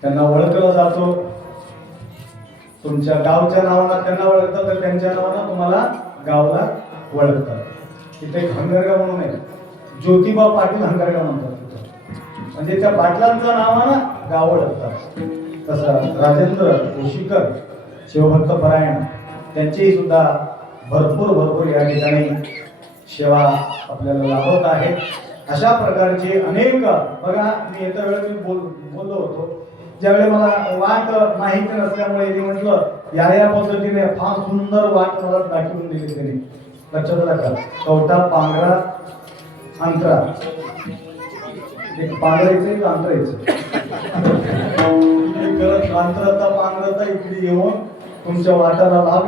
त्यांना ओळखलं जातो. तुमच्या गावच्या नावानं त्यांना ओळखतात, तर त्यांच्या नावानं तुम्हाला गावला ओळखतात. तिथे एक हंगरगाव म्हणून आहे, ज्योतिबा पाटील हंगारगा म्हणतात तिथं. म्हणजे त्या पाटलांचं नावानं गाव ओळखतात. तसं राजेंद्र ओशीकर शिवभक्त परायण त्यांचीही सुद्धा भरपूर या ठिकाणी सेवा आपल्याला लाभत आहे. अशा प्रकारचे अनेक बघा, मी येत्या वेळेस बोललो होतो, ज्यावेळी मला वाट माहिती नसल्यामुळे ते म्हटलं या पद्धतीने फार सुंदर वाट मला दाखवून दिली त्यांनी. लक्षात आलं का? कवटा पांगरा अंतरा, एक पांघरायचं एक अंतरायचं, अंतरता पांघरता इकडे येऊन तुमच्या वाटाला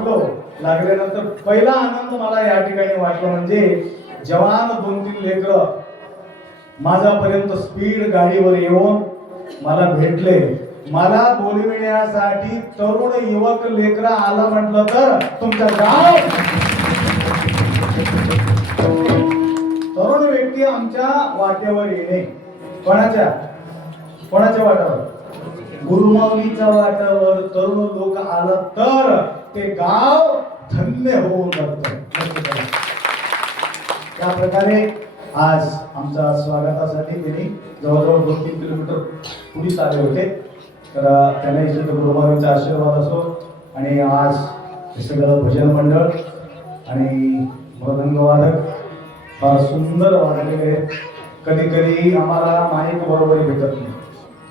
लागल्यानंतर पहिला आनंद मला या ठिकाणी वाटला म्हणजे जवान 2-3 लेकर माझ्यापर्यंत स्पीड गाडीवर येऊन मला भेटले. मला बोलविण्यासाठी तरुण युवक लेकर आला म्हटलं तर तुमच्या गाव तरुण व्यक्ती आमच्या वाटेवर येणे. कोणाच्या वाटावर? गुरुमाऊलीच्या वाटावर तरुण लोक आला तर ते गाव धन्य होऊन जातं. त्या प्रकारे आज आमच्या स्वागतासाठी त्यांनी जवळजवळ 2-3 किलोमीटर पुढे आले होते. तर त्यांनाही सुद्धा गुरुमाऊलीचा आशीर्वाद असो. आणि आज हे सगळं भजन मंडळ आणि मृदंगवादक फार सुंदर वाजलेले. कधी कधी आम्हाला माईक बरोबर भेटत नाही,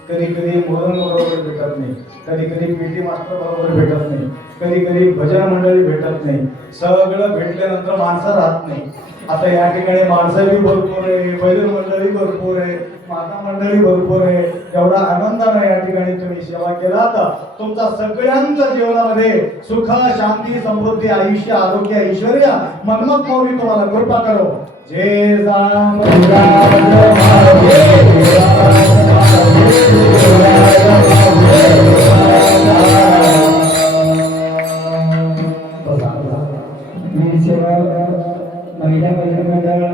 कधी कधी मृदंग बरोबर भेटत नाही, कधी कधी पेटी मास्टर बरोबर भेटत नाही, कधी कधी भजन मंडळी भेटत नाही. सगळं भेटल्यानंतर माणसं राहत नाही. आता या ठिकाणी माणसंही भरपूर आहे, भजन मंडळी भरपूर आहे, माता मंडळी भरपूर आहे. एवढा आनंदाने या ठिकाणी तुम्ही सेवा केलात. तुमचा सगळ्यांच्या जीवनामध्ये सुख, शांती, समृद्धी, आयुष्य, आरोग्य, ऐश्वर्य मनमत मौली तुम्हाला कृपा करो. जय राम महिला भजन मंडळ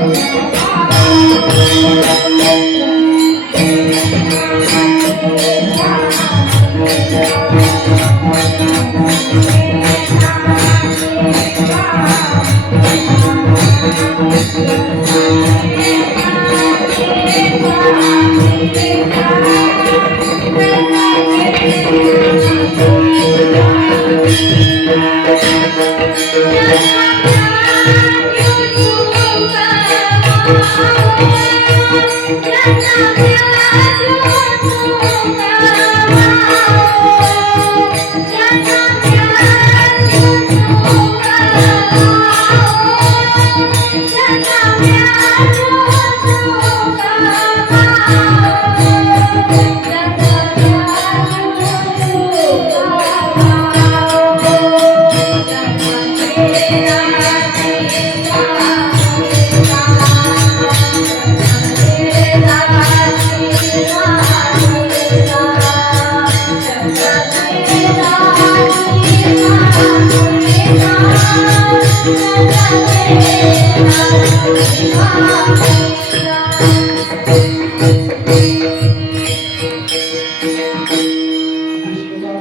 Thank you.